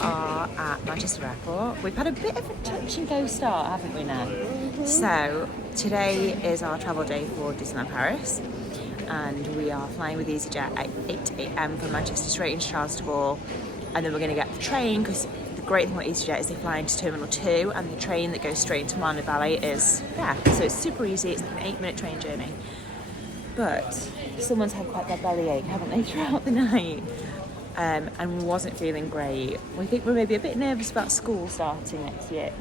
are at Manchester Airport. We've had a bit of a touch and go start, haven't we now? So today is our travel day for Disneyland Paris, and we are flying with EasyJet at 8 AM from Manchester straight into Charles de Gaulle, and then we're going to get the train, because the great thing about EasyJet is they fly into Terminal 2, and the train that goes straight into Marne Ballet is there. So it's super easy, it's like an 8-minute train journey. But someone's had quite their bellyache, haven't they, throughout the night? And wasn't feeling great. We think we're maybe a bit nervous about school starting next year.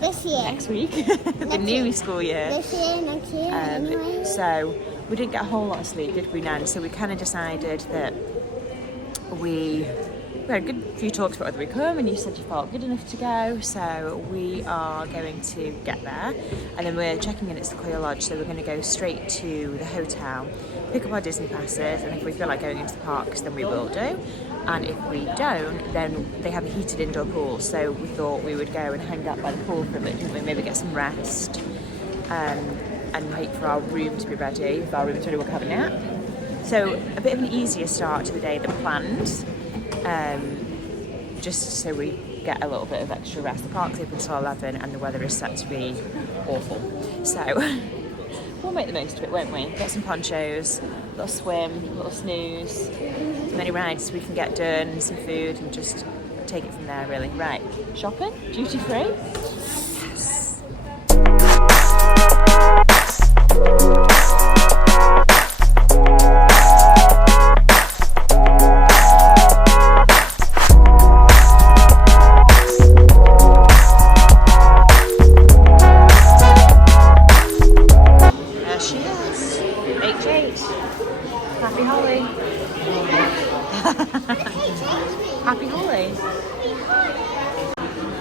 This year. Next week. The new school year. This year, next year, anyway. So we didn't get a whole lot of sleep, did we, Nan? So we kind of decided that we had a good few talks about whether we come, and you said you felt good enough to go. So we are going to get there, and then we're checking in at Sequoia Lodge. So we're going to go straight to the hotel, pick up our Disney passes, and if we feel like going into the parks, then we will do. And if we don't, then they have a heated indoor pool. So we thought we would go and hang out by the pool for a bit, didn't we? Maybe get some rest, and wait for our room to be ready. If our room's ready, we'll have a nap. So a bit of an easier start to the day than planned. Just so we get a little bit of extra rest. The park's open till 11 and the weather is set to be awful. So we'll make the most of it, won't we? Get some ponchos, a little swim, a little snooze, as many rides as we can get done, some food, and just take it from there, really. Right, shopping, duty free. Yes. Happy Holly. Happy Holly.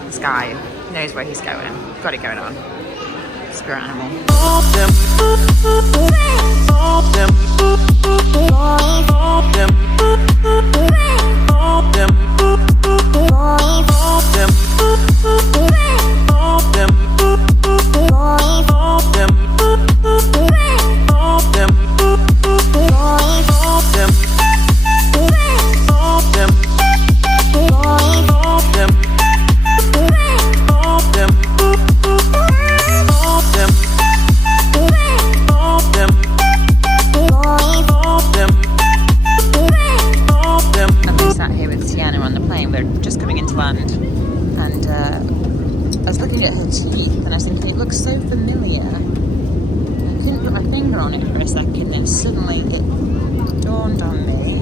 This guy knows where he's going. Got it going on. Spirit animal. So familiar. I couldn't put my finger on it for a second, then suddenly it dawned on me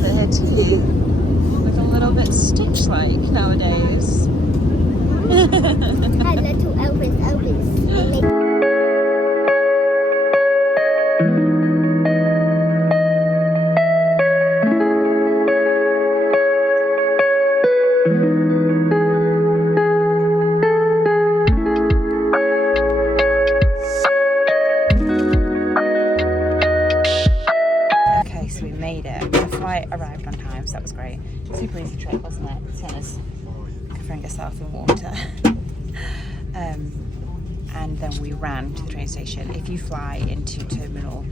that her teeth look a little bit Stitch-like nowadays. Hi, little Elvis. Arrived on time, so that was great. Super easy trip, wasn't it? Sienna's covering herself in water. And then we ran to the train station. If you fly into Terminal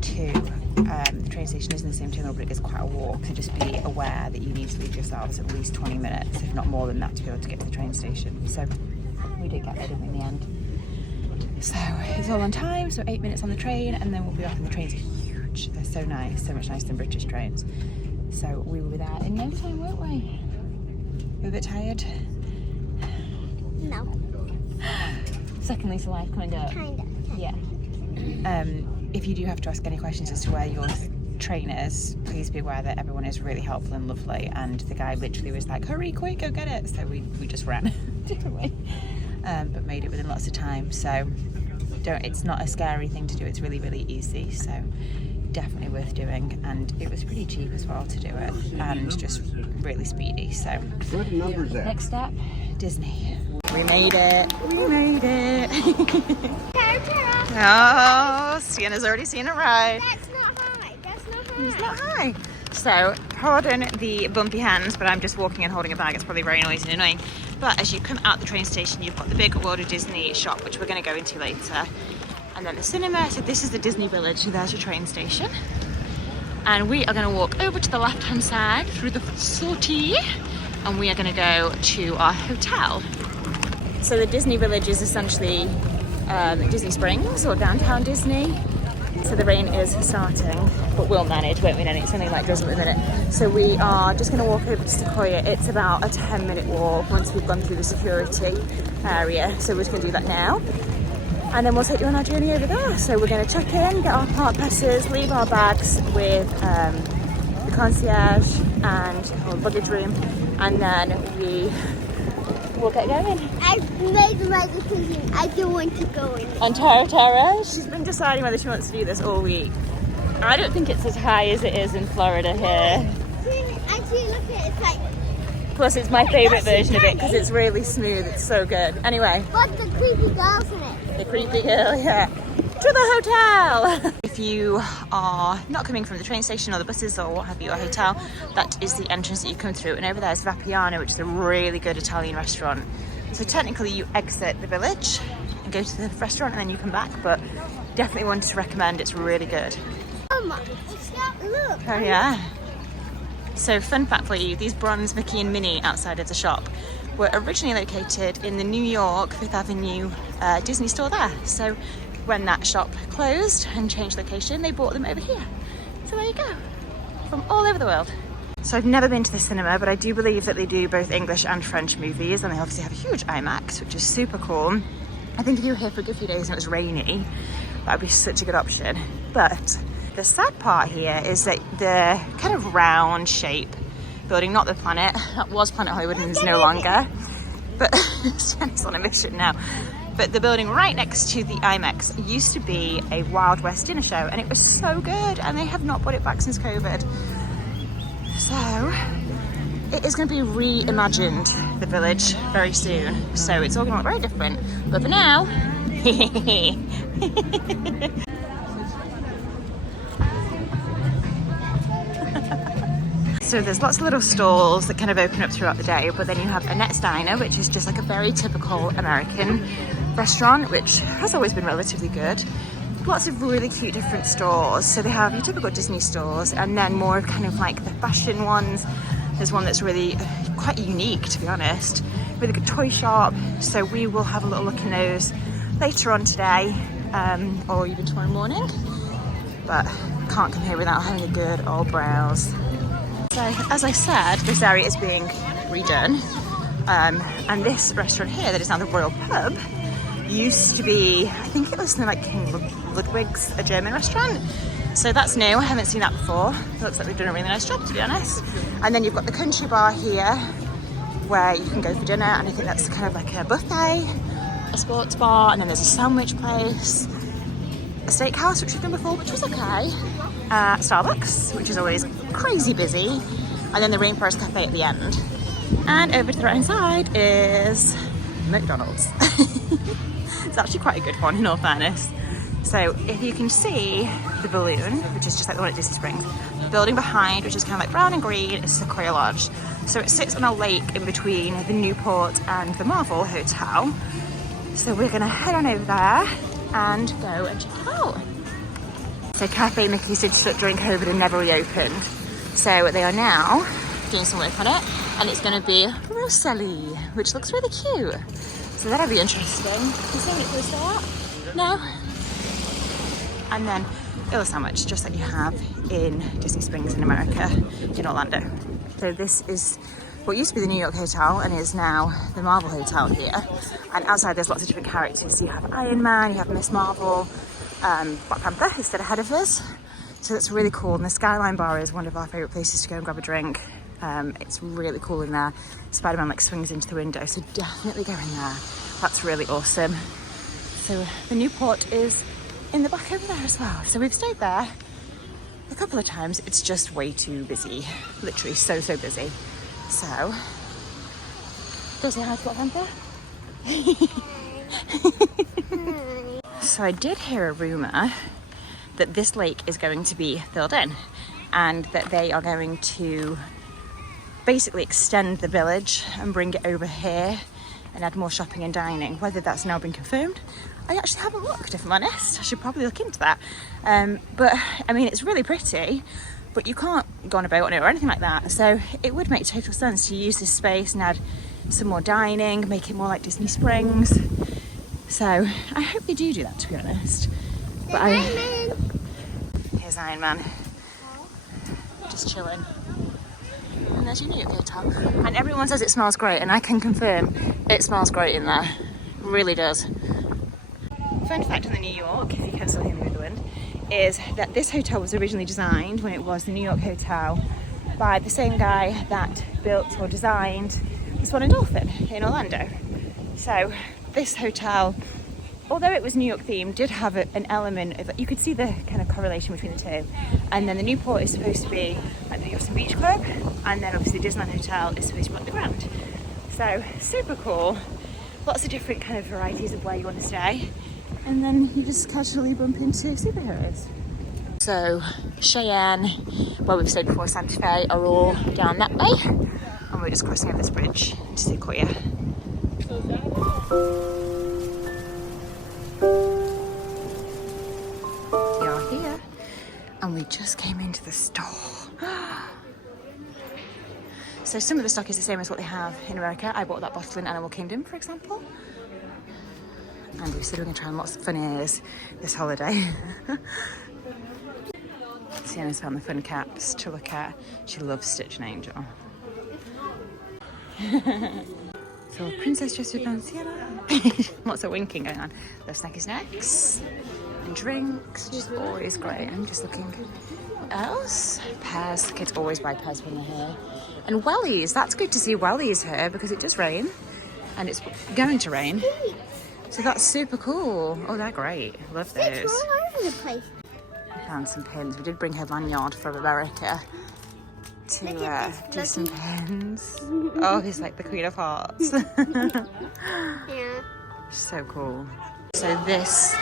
2, the train station is in the same terminal, but it is quite a walk, so just be aware that you need to leave yourselves at least 20 minutes, if not more than that, to be able to get to the train station. So we did get there, didn't we, in the end? So it's all on time, so 8 minutes on the train, and then we'll be off. And the trains are huge. They're so nice, so much nicer than British trains. So we were there in no time, weren't we? We're a bit tired? No. Second lease of life, kind of. Yeah. If you do have to ask any questions as to where your train is, please be aware that everyone is really helpful and lovely, and the guy literally was like, hurry, quick, go get it. So we just ran, didn't we? But made it within lots of time. So it's not a scary thing to do, it's really, really easy. So definitely worth doing, and it was pretty cheap as well to do it, and just really speedy. So what number is that? Next step, Disney. We made it. Oh, Sienna's already seen it right. That's not high. It's not high. So pardon the bumpy hands, but I'm just walking and holding a bag. It's probably very noisy and annoying. But as you come out the train station, you've got the big World of Disney shop, which we're going to go into later. And then the cinema. So this is the Disney Village. So there's your train station. And we are going to walk over to the left hand side through the sortie, and we are going to go to our hotel. So the Disney Village is essentially Disney Springs or downtown Disney. So the rain is starting, but we'll manage, won't we, Nanny? It's something like drizzle at the minute. So we are just going to walk over to Sequoia. It's about a 10-minute walk once we've gone through the security area. So we're just going to do that now. And then we'll take you on our journey over there. So we're going to check in, get our park passes, leave our bags with the concierge and our luggage room. And then we'll get going. I've made my decision. I don't want to go in. On Tara, she's been deciding whether she wants to do this all week. I don't think it's as high as it is in Florida here. Actually, look at it. It's like. Plus, it's my favourite version of it because it's really smooth. It's so good. Anyway. But the creepy girls in it. The creepy girl, yeah. To the hotel! If you are not coming from the train station or the buses or what have you, a hotel, that is the entrance that you come through. And over there is Vapiano, which is a really good Italian restaurant. So technically you exit the village and go to the restaurant and then you come back, but definitely wanted to recommend, it's really good. Look. Oh yeah. So fun fact for you, these bronze Mickey and Minnie outside of the shop were originally located in the New York 5th Avenue Disney store there. So when that shop closed and changed location, they brought them over here. So there you go, from all over the world. So I've never been to the cinema, but I do believe that they do both English and French movies, and they obviously have a huge IMAX, which is super cool. I think if you were here for a good few days and it was rainy, that would be such a good option. But the sad part here is that the kind of round shape building, not the Planet, that was Planet Hollywood and is no longer, but it's on a mission now. But the building right next to the IMAX used to be a Wild West dinner show, and it was so good, and they have not brought it back since COVID. So it is going to be reimagined, the village, very soon. So it's all going to look very different. But for now, so there's lots of little stalls that kind of open up throughout the day, but then you have Annette's Diner, which is just like a very typical American restaurant, which has always been relatively good. Lots of really cute different stores. So they have your typical Disney stores and then more kind of like the fashion ones. There's one that's really quite unique, to be honest, with a good toy shop. So we will have a little look in those later on today or even tomorrow morning. But can't come here without having a good old browse. So as I said, this area is being redone. And this restaurant here that is now the Royal Pub used to be, I think it was something like King Ludwig's, a German restaurant. So that's new, I haven't seen that before. It looks like they've done a really nice job, to be honest. And then you've got the country bar here where you can go for dinner, and I think that's kind of like a buffet, a sports bar, and then there's a sandwich place, a steakhouse, which we've done before, which was okay, Starbucks, which is always crazy busy, and then the Rainforest Cafe at the end. And over to the right hand side is McDonald's. It's actually quite a good one, in all fairness. So if you can see the balloon, which is just like the one at Disney Springs, the building behind, which is kind of like brown and green, is Sequoia Lodge. So it sits on a lake in between the Newport and the Marvel Hotel. So we're gonna head on over there and go and check it out. So Cafe Mickey's did shut during COVID and never reopened. So they are now doing some work on it, and it's gonna be Rosalie, which looks really cute. So that'll be interesting. Can you see when it goes there? No? And then Illa Sandwich, just like you have in Disney Springs in America, in Orlando. So this is what used to be the New York Hotel and is now the Marvel Hotel here. And outside there's lots of different characters. So you have Iron Man, you have Miss Marvel, Black Panther is still ahead of us. So that's really cool. And the Skyline Bar is one of our favourite places to go and grab a drink. It's really cool in there. Spider-Man like swings into the window, so definitely go in there. That's really awesome. So the Newport is in the back over there as well. So we've stayed there a couple of times. It's just way too busy, literally so busy. So go say hi to Black Panther. So I did hear a rumour that this lake is going to be filled in and that they are going to basically extend the village and bring it over here and add more shopping and dining. Whether that's now been confirmed, I actually haven't looked, if I'm honest. I should probably look into that. But I mean, it's really pretty, but you can't go on a boat on it or anything like that. So it would make total sense to use this space and add some more dining, make it more like Disney Springs. So I hope they do that, to be honest. But here's Iron Man, just chilling. And there's your New York Hotel. And everyone says it smells great, and I can confirm it smells great in there. It really does. Fun fact on the New York, if you can still hear me with the wind, is that this hotel was originally designed when it was the New York Hotel by the same guy that built or designed the Swan and Dolphin in Orlando. So this hotel, although it was New York themed, did have an element of, you could see the kind of correlation between the two. And then the Newport is supposed to be like the Yacht and Beach Club, and then obviously Disneyland Hotel is supposed to be like the Grand. So super cool. Lots of different kind of varieties of where you want to stay. And then you just casually bump into superheroes. So Cheyenne, where we've stayed before, Santa Fe, are all down that way. And we're just crossing over this bridge to Sequoia. You're here. And we just came into the store. So some of the stock is the same as what they have in America. I bought that bottle in Animal Kingdom, for example. And we said we're going to try lots of fun ears this holiday. Sienna's found the fun caps to look at. She loves Stitch and Angel. So Princess Jessie and Sienna. Lots of winking going on. There's snacky snacks and drinks, which is always great. I'm just looking. What else? Pears. The kids always buy pears when they're here. And wellies. That's good to see wellies here because it does rain. And it's going to rain. So that's super cool. Oh, they're great. Love those. It's all over the place. I found some pins. We did bring her lanyard from America to do some pins. Oh, he's like the Queen of Hearts. Yeah. So cool. So this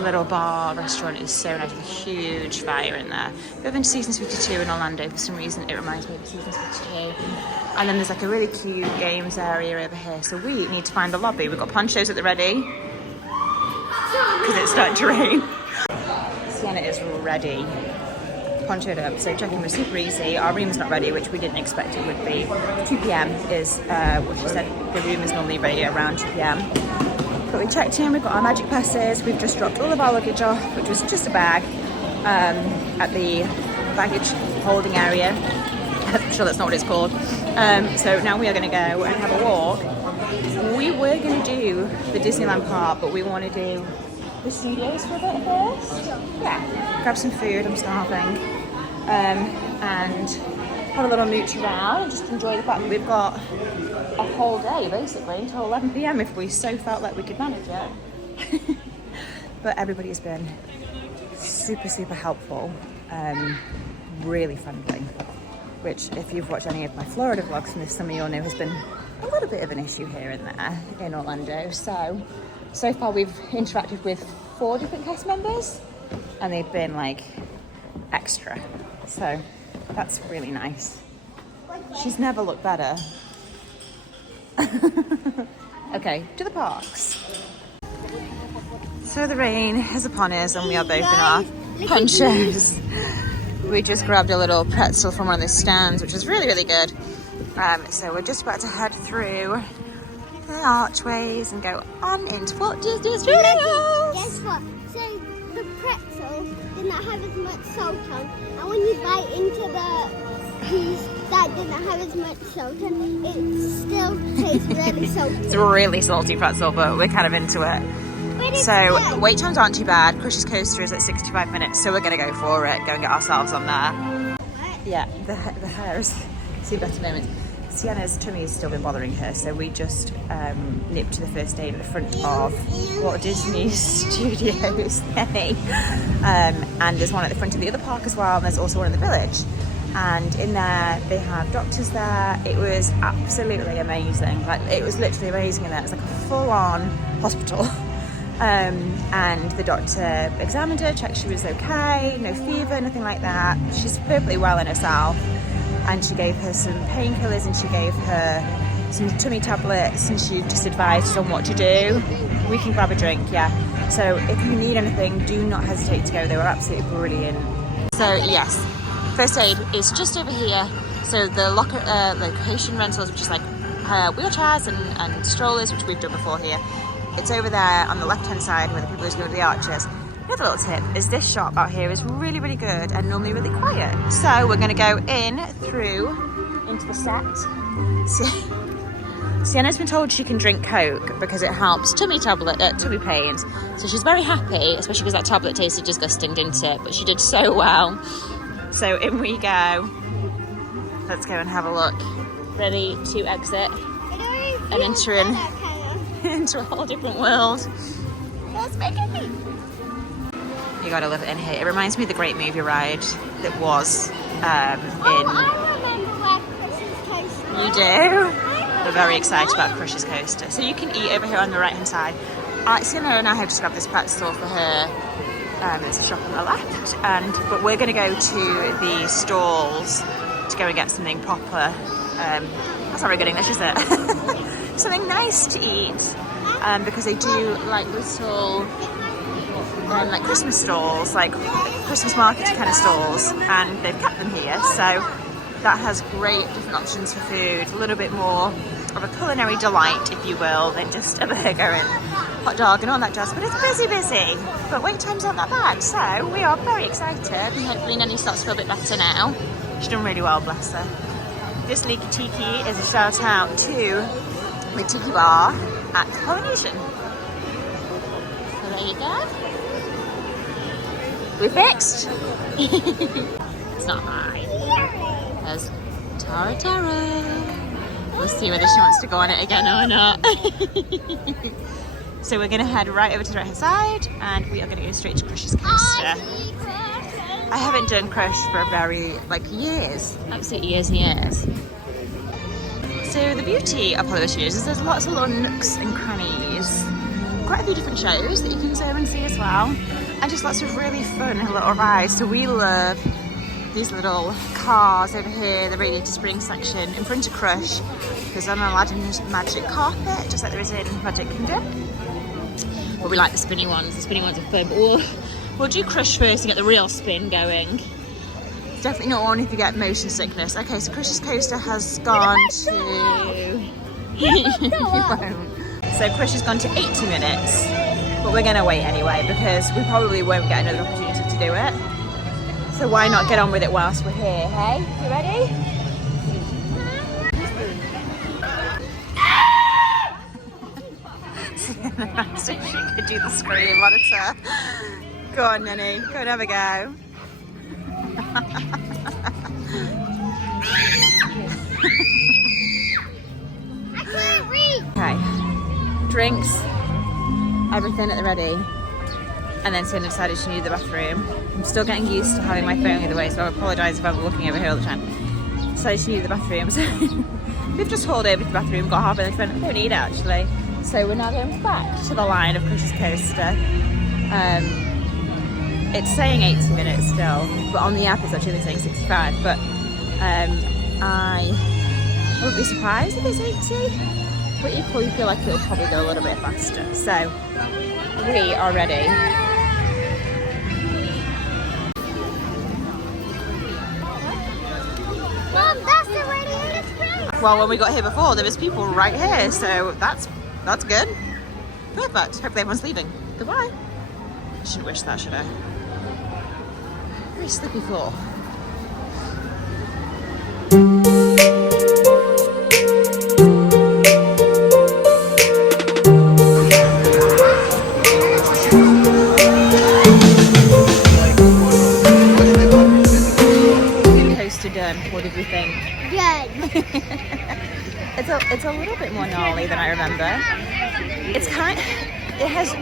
little bar restaurant is so nice with a huge fire in there. We've been to Seasons 52 in Orlando. For some reason, it reminds me of Seasons 52. And then there's like a really cute games area over here. So we need to find the lobby. We've got ponchos at the ready because it's starting to rain. Sienna is ready, ponchoed up. So check-in was super easy. Our room's not ready, which we didn't expect it would be. 2 p.m. is what she said. The room is normally ready around 2 p.m. But we checked in. We've got our magic passes. We've just dropped all of our luggage off, which was just a bag, at the baggage holding area. I'm sure that's not what it's called. So now we are going to go and have a walk. We were going to do the Disneyland park, but we want to do the studios for a bit first. Yeah, grab some food, I'm starving. And have a little mooch around and just enjoy the fact that we've got a whole day basically until 11 p.m. if we so felt like we could manage it. But everybody has been super helpful, really friendly. Which, if you've watched any of my Florida vlogs from this summer, you'll know has been a little bit of an issue here and there in Orlando. So far we've interacted with 4 different cast members, and they've been like extra. So that's really nice. She's never looked better. Okay, to the parks. So the rain is upon us, and we are both in our ponchos. We just grabbed a little pretzel from one of the stands, which is really good. So we're just about to head through the archways and go on into Walt Disney Studios. Guess what? So the pretzel did not have as much salt on, and when you bite into the piece that did not have as much salt on, it still tastes really salty. It's a really salty pretzel, but we're kind of into it. So wait times aren't too bad. Crush's Coaster is at 65 minutes, so we're going to go for it, go and get ourselves on there. Yeah, the hair has seen better moments. Sienna's tummy has still been bothering her, so we just nipped to the first aid at the front of Walt Disney Studios. And there's one at the front of the other park as well, and there's also one in the Village. And in there, they have doctors there. It was absolutely amazing. Like, it was literally amazing in there. It's like a full-on hospital. And the doctor examined her, checked she was okay, no fever, nothing like that. She's perfectly well in herself. And she gave her some painkillers, and she gave her some tummy tablets, and she just advised us on what to do. We can grab a drink, yeah. So if you need anything, do not hesitate to go. They were absolutely brilliant. So yes, First aid is just over here. So the location rentals, which is like wheelchairs and strollers, which we've done before here. It's over there on the left-hand side where the people who's going to the Archers. Another little tip is this shop out here is really, really good and normally really quiet. So we're going to go into the set. Sienna's been told she can drink Coke because it helps tummy pains. So she's very happy, especially because that tablet tasted disgusting, didn't it? But she did so well. So in we go. Let's go and have a look. Ready to exit and enter into a whole different world. Let's make it. You gotta love it in here. It reminds me of the Great Movie Ride that was in... I remember where Crush's Coaster. You do? We're very excited about Crush's Coaster. So you can eat over here on the right hand side. Sienna and I have just grabbed this pretzel for her. There's a shop on the left, but we're gonna go to the stalls to go and get something proper. That's not very good English, is it? Something nice to eat, because they do like little like Christmas stalls, like Christmas market kind of stalls, and they've kept them here, so that has great different options for food, a little bit more of a culinary delight, if you will, than just a burger and hot dog and all that jazz. But it's busy, but wait times aren't that bad, so we are very excited, and hopefully Nanny starts to feel a bit better now. She's done really well, bless her. This Leaky Tiki is a shout out to the Tiki Bar at Polynesian. So there you go. We fixed. It's not high. There's Tara. We'll see whether she wants to go on it again or not. So we're going to head right over to the right hand side, and we are going to go straight to Crush's Coaster. I haven't done Crush for years, absolute years and years. So the beauty of Hollywood Studios is there's lots of little nooks and crannies, quite a few different shows that you can go and see as well, and just lots of really fun little rides. So we love these little cars over here, the Radiator Springs section in front of Crush. There's an Aladdin's magic carpet, just like there is in Magic Kingdom. But we like the spinny ones. The spinny ones are fun, but we'll do Crush first and get the real spin going. It's definitely not one if you get motion sickness. Okay, so Crush's Coaster has gone to... You won't. So Crush has gone to 80 minutes, but we're going to wait anyway because we probably won't get another opportunity to do it. So why not get on with it whilst we're here, hey? You ready? So she could do the screen monitor. Go on, Nanny. Go and have a go. I can't read. Okay. Drinks. Everything at the ready. And then Sienna decided she needed the bathroom. I'm still getting used to having my phone either way, so I apologise if I'm looking over here all the time. Decided she needed the bathroom, so we've just hauled over to the bathroom, got half an hour, I don't need it actually. So we're now going back to the line of Crush's Coaster. It's saying 80 minutes still, but on the app it's actually saying 65. But I wouldn't be surprised if it's 80, but equally feel like it'll probably go a little bit faster. So we are ready. Mom, that's the Radiator Springs. Well, when we got here before, there was people right here, so that's good. Perfect. Hopefully everyone's leaving. Goodbye. I shouldn't wish that, should I? Very slippy floor. Coaster done. What did we think? Good. It's a little bit more gnarly than I remember. It has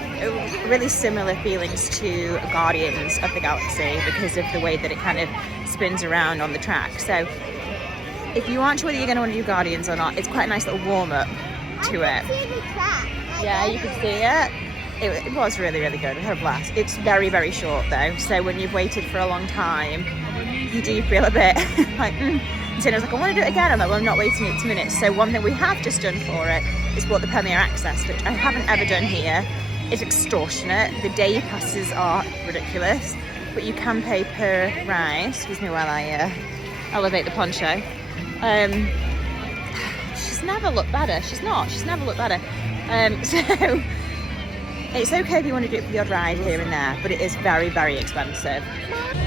really similar feelings to Guardians of the Galaxy because of the way that it kind of spins around on the track. So if you aren't sure whether you're going to want to do Guardians or not, it's quite a nice little warm-up to it. See the track. Yeah, you can see it. It was really, really good. We had a blast. It's very, very short though, so when you've waited for a long time, you do feel a bit like, And Sienna was like, I want to do it again. I'm like, well, I'm not waiting 80 minutes. So one thing we have just done for it is bought the Premier Access, which I haven't ever done here. It's extortionate. The day passes are ridiculous. but you can pay per ride. Excuse me while I elevate the poncho. She's never looked better. She's never looked better. So it's okay if you want to do it for the odd ride here and there, but it is very, very expensive.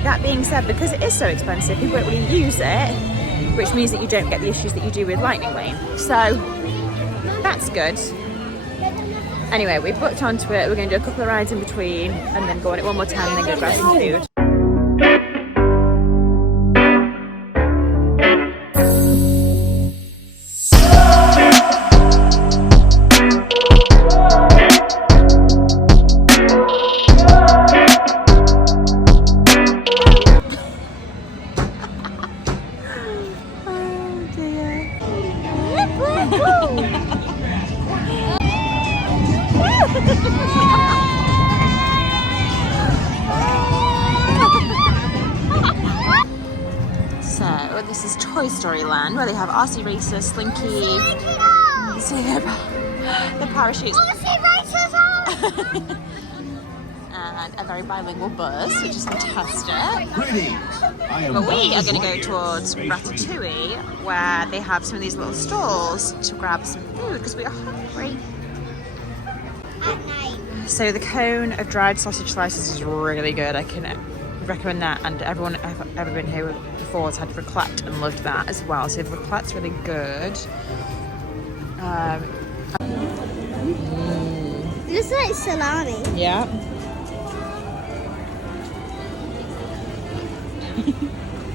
That being said, because it is so expensive, people don't really use it, which means that you don't get the issues that you do with Lightning Lane. So that's good. Anyway, we've booked onto it. We're going to do a couple of rides in between and then go on it one more time and then go grab some food. So this is Toy Story Land, where they have RC Racer, Slinky, the parachutes, and a very bilingual Buzz, which is fantastic. But we are going to go towards Ratatouille, where they have some of these little stalls to grab some food because we are hungry. So the cone of dried sausage slices is really good. I can recommend that, and everyone I've ever been here before has had raclette and loved that as well. So raclette's really good. It looks like salami. Yeah.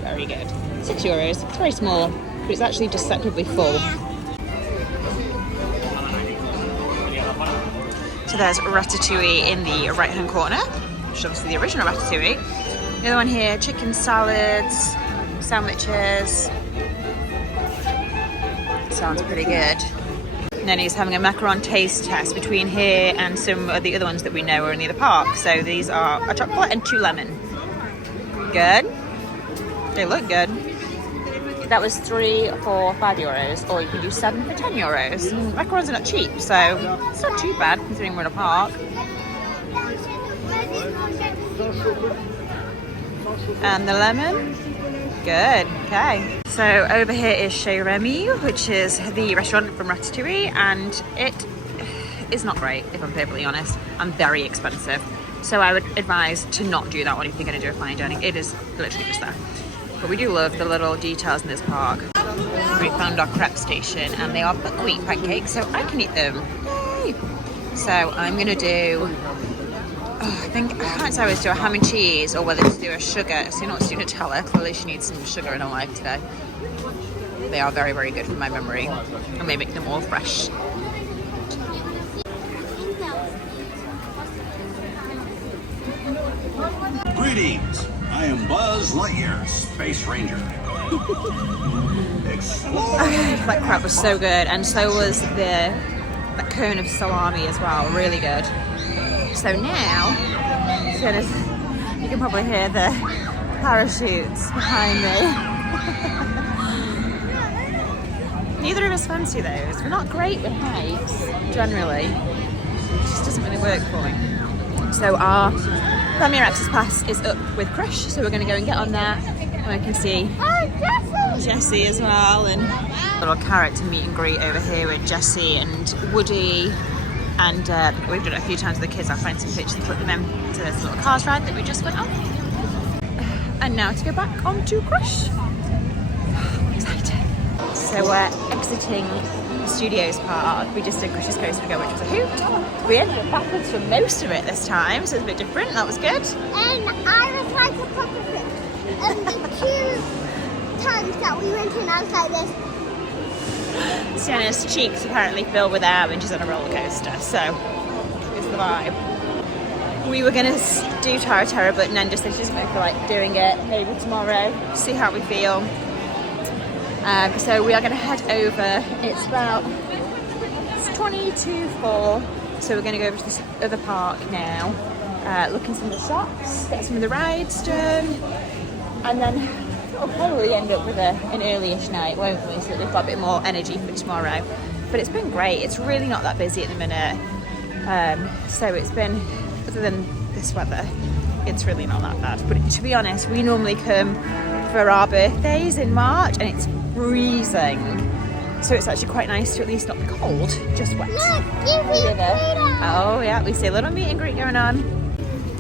Very good. €6. It's very small, but it's actually just separately full. So there's Ratatouille in the right hand corner, which is obviously the original Ratatouille. The other one here, chicken salads, sandwiches. Sounds pretty good. And then he's having a macaron taste test between here and some of the other ones that we know are in the other park. So these are a chocolate and 2 lemon. Good. They look good. That was €3 for €5, or you can do 7 for €10. Macarons are not cheap, so it's not too bad considering we're in a park. And the lemon. Good. Okay. So over here is Chez Remy, which is the restaurant from Ratatouille, and it is not great, if I'm perfectly honest, and very expensive. So I would advise to not do that one if you're going to do a fine dining. It is literally just that. But we do love the little details in this park. We found our crepe station, and they are buckwheat pancakes, so I can eat them. Yay! So I'm going to do, I can't decide whether to do a ham and cheese or whether to do a sugar. So not to do Nutella, clearly she needs some sugar in her life today. They are very, very good from my memory, and they make them all fresh. Greetings, I am Buzz Lightyear, Space Ranger. Explore. That crab was so good, and so was that cone of salami as well, really good. So now, you can probably hear the parachutes behind me. Neither of us fancy those. We're not great with heights, generally. It just doesn't really work for me. So our Premier Access Pass is up with Crush, so we're going to go and get on that. And I can see Jessie as well, and a little character meet and greet over here with Jessie and Woody. And we've done it a few times with the kids. I'll find some pictures and put them in to this little cars ride that we just went on. And now to go back on to Crush. I'm excited. So we're exiting the Studios Park. We just did Crush's Coaster to go, which was a hoot. We ended up backwards for most of it this time, so it's a bit different. That was good. And I was like a puppet fish. And the 2 times that we went in, I was like this. Sienna's cheeks apparently fill with air when she's on a roller coaster, so it's the vibe. We were going to do Tara Terra, but Nanda said she doesn't feel like doing it. Maybe tomorrow, see how we feel. So we are going to head over. It's 20 to 4, so we're going to go over to this other park now, look in some of the shops, get some of the rides done, and then we'll probably end up with an early-ish night, won't we? So that we've got a bit more energy for tomorrow. But it's been great. It's really not that busy at the minute. So it's been, other than this weather, it's really not that bad. But to be honest, we normally come for our birthdays in March and it's freezing. So it's actually quite nice to at least not be cold, just wet. Look, give me Oh yeah, we see a little meet and greet going on.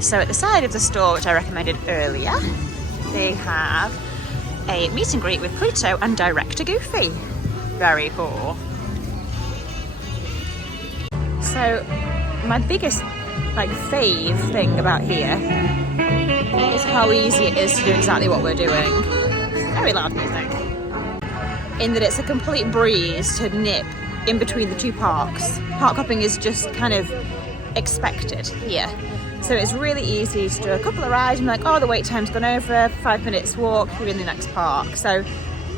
So at the side of the store, which I recommended earlier, they have a meet and greet with Pluto and Director Goofy. Very cool. So my biggest fave thing about here is how easy it is to do exactly what we're doing. Very loud music. In that it's a complete breeze to nip in between the two parks. Park hopping is just kind of expected here. So it's really easy to do a couple of rides and like, oh, the wait time's gone over, 5 minutes walk, you're in the next park. So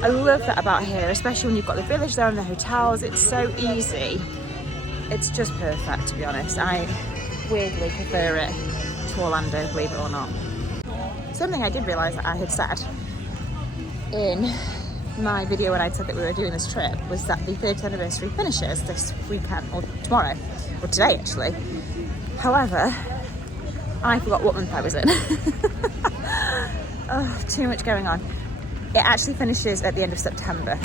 I love that about here, especially when you've got the village there and the hotels. It's so easy. It's just perfect, to be honest. I weirdly prefer it to Orlando, believe it or not. Something I did realise that I had said in my video when I said that we were doing this trip was that the 30th anniversary finishes this weekend, or tomorrow, or today actually. However, I forgot what month I was in. Oh, too much going on. It actually finishes at the end of September.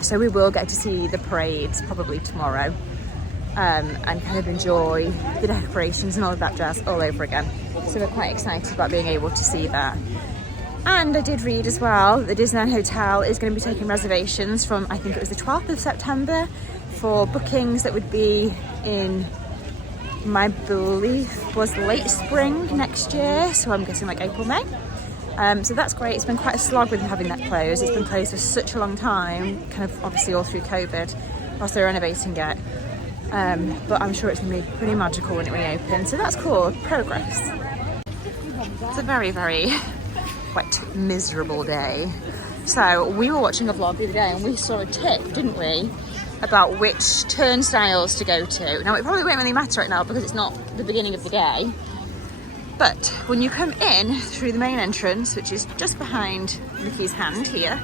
So we will get to see the parades probably tomorrow and kind of enjoy the decorations and all of that jazz all over again. So we're quite excited about being able to see that. And I did read as well that the Disneyland Hotel is going to be taking reservations from, I think it was the 12th of September, for bookings that would be in, my belief was late spring next year. So I'm guessing like April, May. So that's great. It's been quite a slog with having that closed. It's been closed for such a long time, kind of obviously all through COVID, whilst they're renovating it. But I'm sure it's going to be pretty magical when it reopens. So that's cool, progress. It's a very, very wet, miserable day. So we were watching a vlog the other day and we saw a tip, didn't we, about which turnstiles to go to. Now it probably won't really matter right now because it's not the beginning of the day. But when you come in through the main entrance, which is just behind Mickey's hand here,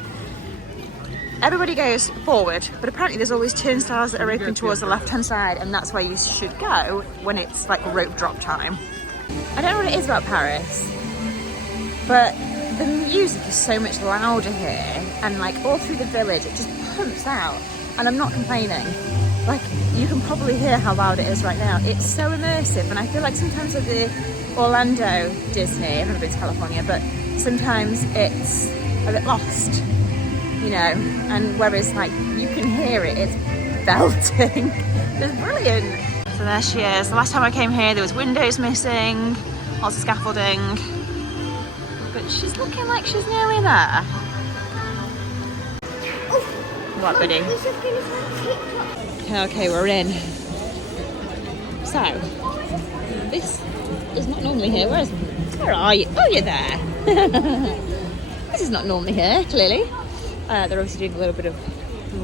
everybody goes forward, but apparently there's always turnstiles that are open towards the left-hand side, and that's where you should go when it's like rope drop time. I don't know what it is about Paris, but the music is so much louder here, and like all through the village, it just pumps out, and I'm not complaining. Like, you can probably hear how loud it is right now. It's so immersive, and I feel like sometimes at the Orlando Disney, I've never been to California, but sometimes it's a bit lost, you know, and whereas like you can hear it, it's belting. It's brilliant. So there she is. The last time I came here there was windows missing, lots of scaffolding, but she's looking like she's nearly there. What, buddy? Okay, we're in. So this is not normally here. Where are you? Oh, you're there. This is not normally here, clearly. They're obviously doing a little bit of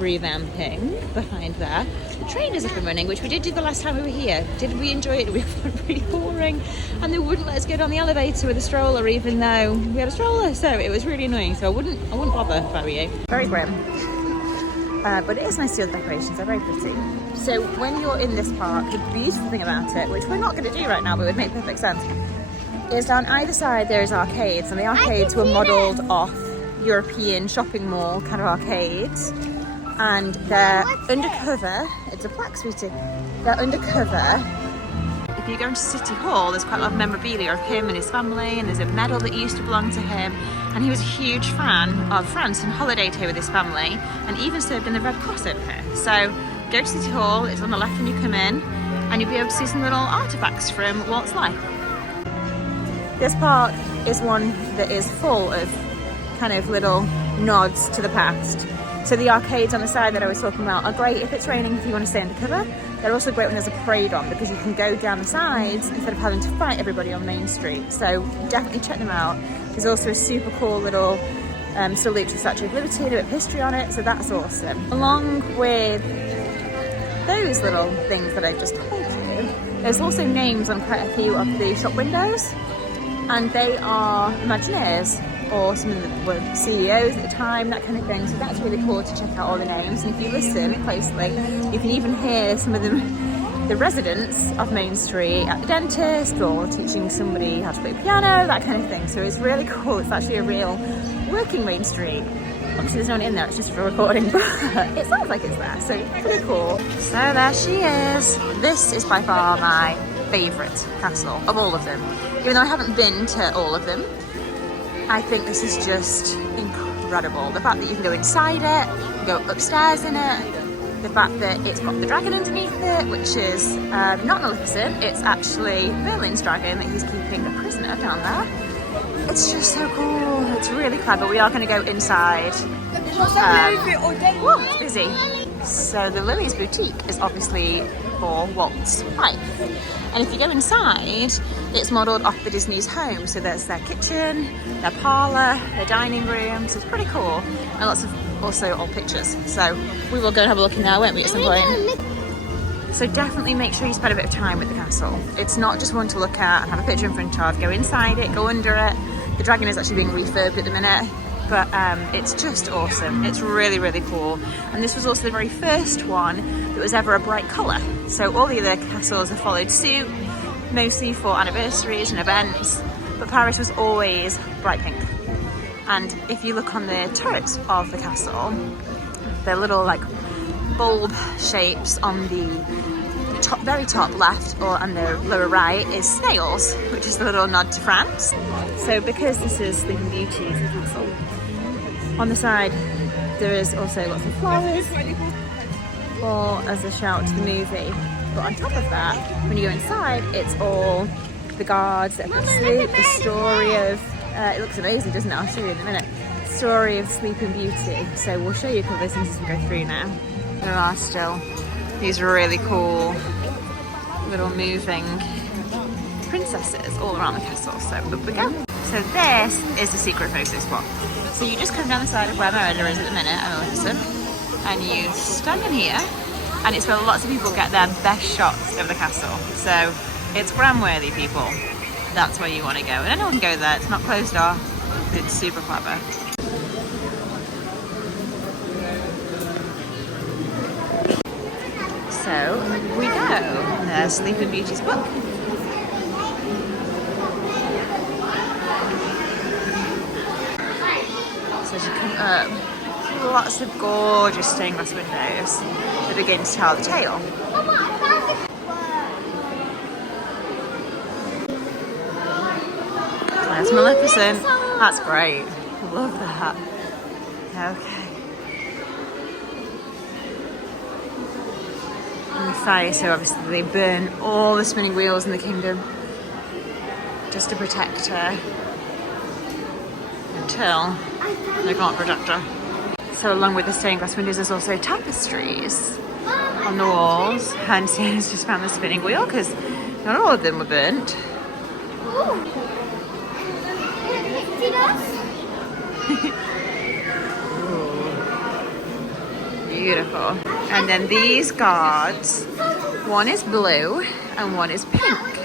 revamping behind there. The train is up and running, which we did do the last time we were here. Did we enjoy it? We found it really boring, and they wouldn't let us go down the elevator with a stroller, even though we had a stroller. So it was really annoying. So I wouldn't bother if I were you. Very grim. But it is nice to see the decorations. They're very pretty. So when you're in this park, the beautiful thing about it, which we're not going to do right now, but would make perfect sense, is down either side there's arcades, and the arcades were modelled off European shopping mall kind of arcades, and they're undercover. It's a plaque, sweetie. They're undercover. If you go into City Hall, there's quite a lot of memorabilia of him and his family, and there's a medal that used to belong to him, and he was a huge fan of France and holidayed here with his family, and even served in the Red Cross over here. So go to City Hall, it's on the left when you come in, and you'll be able to see some little artefacts from Walt's life. This park is one that is full of kind of little nods to the past. So the arcades on the side that I was talking about are great if it's raining, if you want to stay undercover. They're also great when there's a parade on, because you can go down the sides instead of having to fight everybody on Main Street. So definitely check them out. There's also a super cool little salute to the Statue of Liberty, a bit of history on it, so that's awesome. Along with those little things that I've just told you, there's also names on quite a few of the shop windows, and they are Imagineers, or some of them were CEOs at the time, that kind of thing. So that's really cool to check out all the names. And if you listen closely, you can even hear some of them the residents of Main Street at the dentist or teaching somebody how to play piano, that kind of thing. So it's really cool. It's actually a real working Main Street. Obviously there's no one in there, it's just for recording, but it sounds like it's there, so pretty cool. So there she is. This is by far my favourite castle of all of them. Even though I haven't been to all of them, I think this is just incredible. The fact that you can go inside it, go upstairs in it, the fact that it's got the dragon underneath it, which is not Maleficent, it's actually Merlin's dragon that he's keeping a prisoner down there. It's just so cool. It's really clever. We are going to go inside. Whoa, it's busy. So the Lily's Boutique is obviously for Walt's wife. And if you go inside, it's modelled off the Disney's home. So there's their kitchen, their parlour, their dining room. So it's pretty cool. And lots of also old pictures. So we will go and have a look in there, won't we, at some point? So definitely make sure you spend a bit of time with the castle. It's not just one to look at and have a picture in front of. Go inside it, go under it. The dragon is actually being refurbed at the minute, but it's just awesome. It's really, really cool. And this was also the very first one that was ever a bright colour. So all the other castles have followed suit, mostly for anniversaries and events, but Paris was always bright pink. And if you look on the turret of the castle, the little like bulb shapes on the top, very top left or on the lower right is snails, which is the little nod to France. So because this is Sleeping Beauty's castle, on the side there is also lots of flowers, or as a shout to the movie. But on top of that, when you go inside, it's all the guards that have asleep, the story of, it looks amazing, doesn't it? I'll show you in a minute. Story of Sleeping Beauty. So we'll show you a couple of those things as we go through now. There are still these really cool little moving princesses all around the castle. So up we go. So this is the secret photo spot. So you just come down the side of where Miranda is at the minute, and Maleficent, and you stand in here, and it's where lots of people get their best shots of the castle. So it's Gramworthy, people. That's where you want to go. And anyone can go there, it's not closed off. It's super clever. So we go. There's Sleeping Beauty's book. So as you come up, lots of gorgeous stained glass windows that begin to tell the tale. There's Maleficent. That's great. Love that. Okay. And the fire, so obviously they burn all the spinning wheels in the kingdom just to protect her until they can't protect her. So along with the stained glass windows, there's also tapestries on the walls. And Sienna's just found the spinning wheel because not all of them were burnt. Beautiful. And then these guards, one is blue and one is pink.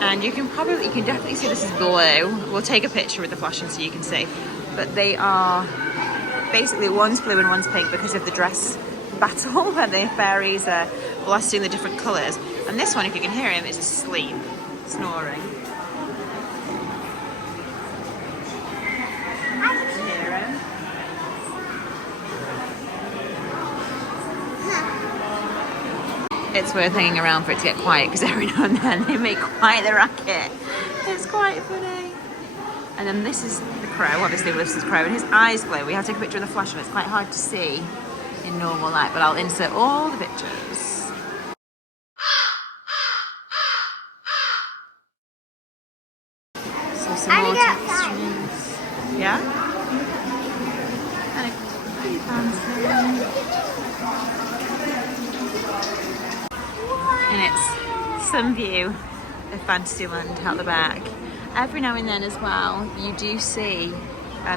And you can definitely see this is blue. We'll take a picture with the flashing so you can see. But they are basically, one's blue and one's pink because of the dress battle where the fairies are blasting the different colours. And this one, if you can hear him, is asleep, snoring. It's worth hanging around for it to get quiet because every now and then they make quite the racket. It's quite funny. And then this is the crow, obviously this is the crow, and his eyes glow. We have to take a picture of the flash, and it's quite hard to see in normal light, but I'll insert all the pictures. So some more tapestries. Yeah? And a fancy. And it's some view of Fantasyland out the back. Every now and then as well, you do see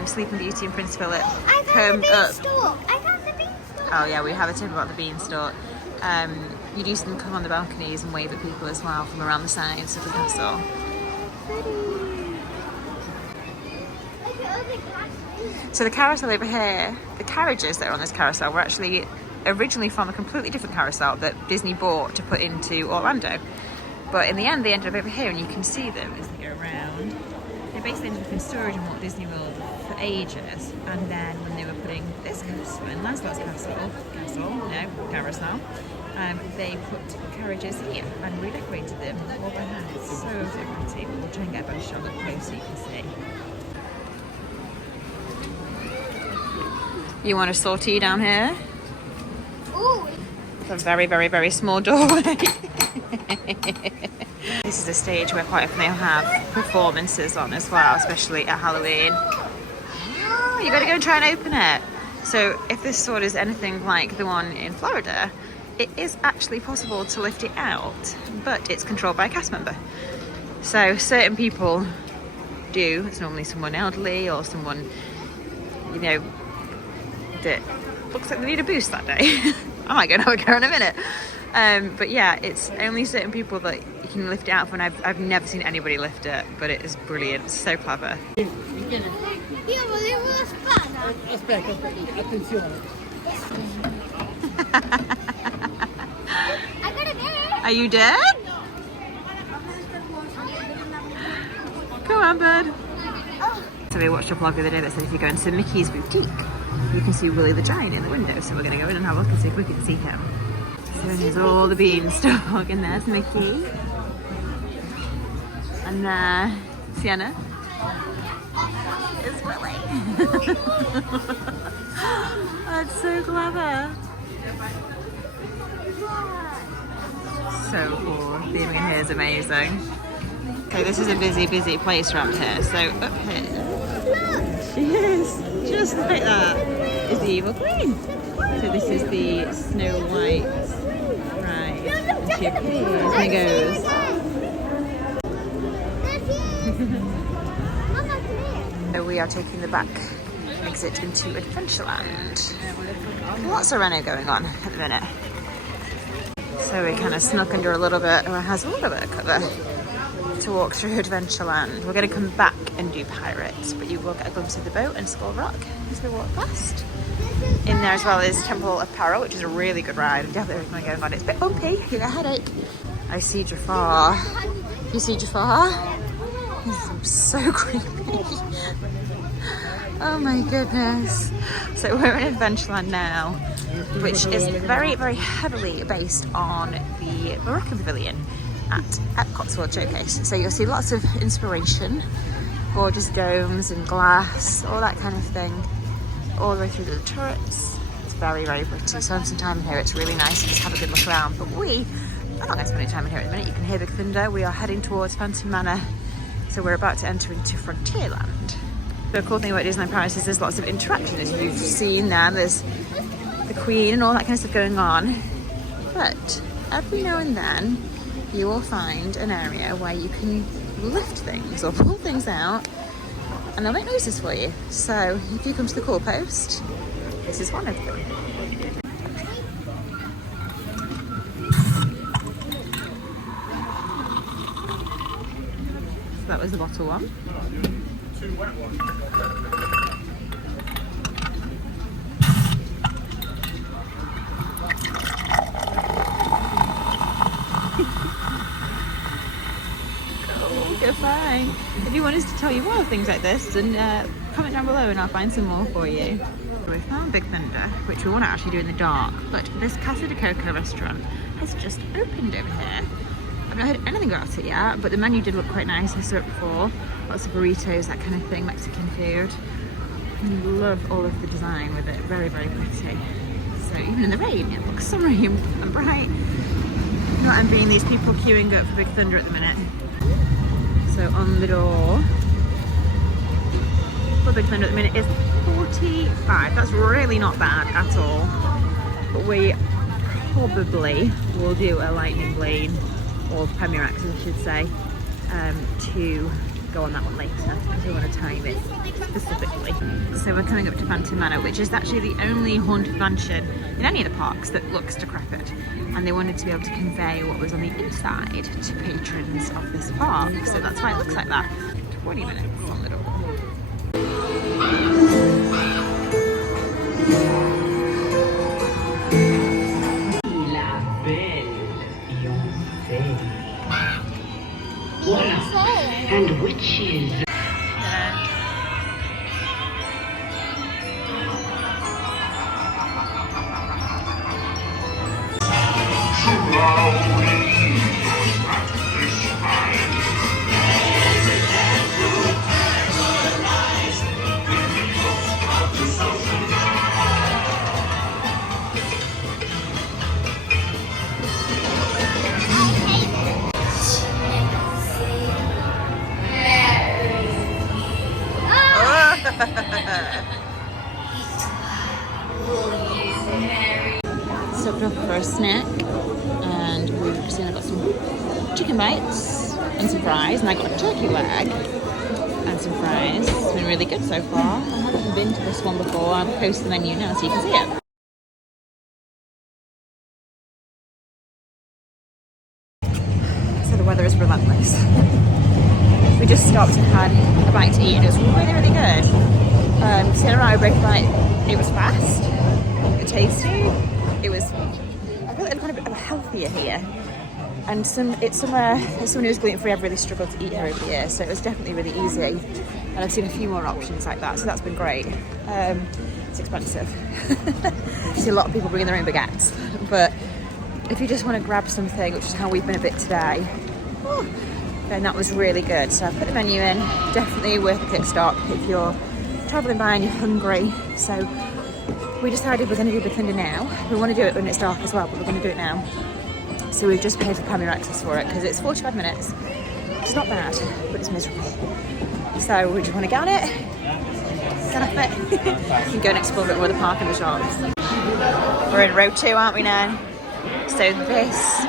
Sleeping Beauty and Prince Philip come up. I found the beanstalk. Oh yeah, we have a tip about the beanstalk. You do see them come on the balconies and wave at people as well from around the sides of the castle. So the carousel over here, the carriages that are on this carousel were actually originally from a completely different carousel that Disney bought to put into Orlando. But in the end, they ended up over here, and you can see them as they go around. They basically ended up in storage in Walt Disney World for ages, and then when they were putting this castle in, Lancelot's carousel, they put carriages here and redecorated them all by hand. It's so pretty. We'll try and get a better shot up close so you can see. You want a sortie down here? Ooh. It's a very, very, very small doorway. This is a stage where quite often they'll have performances on as well, especially at Halloween. Oh, you gotta go and try and open it. So if this sword is anything like the one in Florida, it is actually possible to lift it out, but it's controlled by a cast member. So certain people do. It's normally someone elderly or someone, you know, that looks like they need a boost that day. I might go and have a go in a minute. But yeah, it's only certain people that you can lift it out for, and I've never seen anybody lift it, but it is brilliant, so clever. Io volevo la spada. Aspetta, attenzione. I gotta get it. Are you dead? Come on, bud. Oh. So we watched a vlog the other day that said if you go into Mickey's boutique, you can see Willie the Giant in the window. So we're going to go in and have a look and see if we can see him. So there's all the beanstalk, and there's Mickey. And there, Sienna. Is Willie. That's so clever. So cool. Theming in here is amazing. Okay, this is a busy, busy place around here. So up here, she is, just like that, is the Evil Queen. So this is the Snow White ride. She appears and goes. So we are taking the back exit into Adventureland. Lots of reno going on at the minute. So we kind of snuck under a little bit, or it has a little bit of cover to walk through Adventureland. We're going to come back and do Pirates, but you will get a glimpse of the boat and Skull Rock as we walk past. In there as well is Temple of Peril, which is a really good ride. Definitely recommend going on. It's a bit bumpy, you get a headache. I see Jafar. You see Jafar? He's so creepy. Oh my goodness. So we're in Adventureland now, which is very, very heavily based on the Moroccan Pavilion at Epcot's World Showcase. So you'll see lots of inspiration, gorgeous domes and glass, all that kind of thing, all the way through the turrets. It's very, very pretty. Spend some time in here, it's really nice to just have a good look around. But we are not going to spend any time in here at the minute. You can hear Big Thunder. We are heading towards Phantom Manor. So we're about to enter into Frontierland. The cool thing about Disneyland Paris is there's lots of interaction, as you've seen there. There's the Queen and all that kind of stuff going on. But every now and then, you will find an area where you can lift things or pull things out, and they'll make noises for you. So if you come to the Cool Post, this is one of them. So that was the bottle one. You're fine. If you want us to tell you more things like this, then comment down below and I'll find some more for you. We found Big Thunder, which we want to actually do in the dark, but this Casa de Coco restaurant has just opened over here. I've not heard anything about it yet, but the menu did look quite nice. I saw it before. Lots of burritos, that kind of thing, Mexican food. And I love all of the design with it. Very, very pretty. So even in the rain, it looks summery and bright. Not envying these people queuing up for Big Thunder at the minute. So on the door for Big Thunder at the minute is 45. That's really not bad at all. But we probably will do a lightning lane, or Premier Access I should say, to go on that one later because we want to time it specifically. So we're coming up to Phantom Manor, which is actually the only haunted mansion in any of the parks that looks decrepit, and they wanted to be able to convey what was on the inside to patrons of this park, so that's why it looks like that. 20 minutes on the door. thing. Beautiful. And witches. Stopped off for a snack and we've seen I got some chicken bites and some fries, and I got a turkey leg and some fries. It's been really good so far. I haven't been to this one before. I'll post the menu now so you can see it. So the weather is relentless. We just stopped and had a bite to eat and it was really, really good. Sarah and I were both like, it was fast, it tasty, it was, I feel like kind of healthier here. And it's somewhere, as someone who's gluten free, I've really struggled to eat here over the years, so it was definitely really easy. And I've seen a few more options like that, so that's been great. It's expensive. I see a lot of people bringing their own baguettes, but if you just want to grab something, which is how we've been a bit today, then that was really good. So I put the menu in, definitely worth a quick stop if you're travelling by and you're hungry. So we decided we're going to do Big Thunder now. We want to do it when it's dark as well, but we're going to do it now. So we've just paid for Premier Access for it because it's 45 minutes. It's not bad, but it's miserable. So we just want to get on it, get off it, and go and explore a bit more of the park and the shops. We're in row 2, aren't we now? So this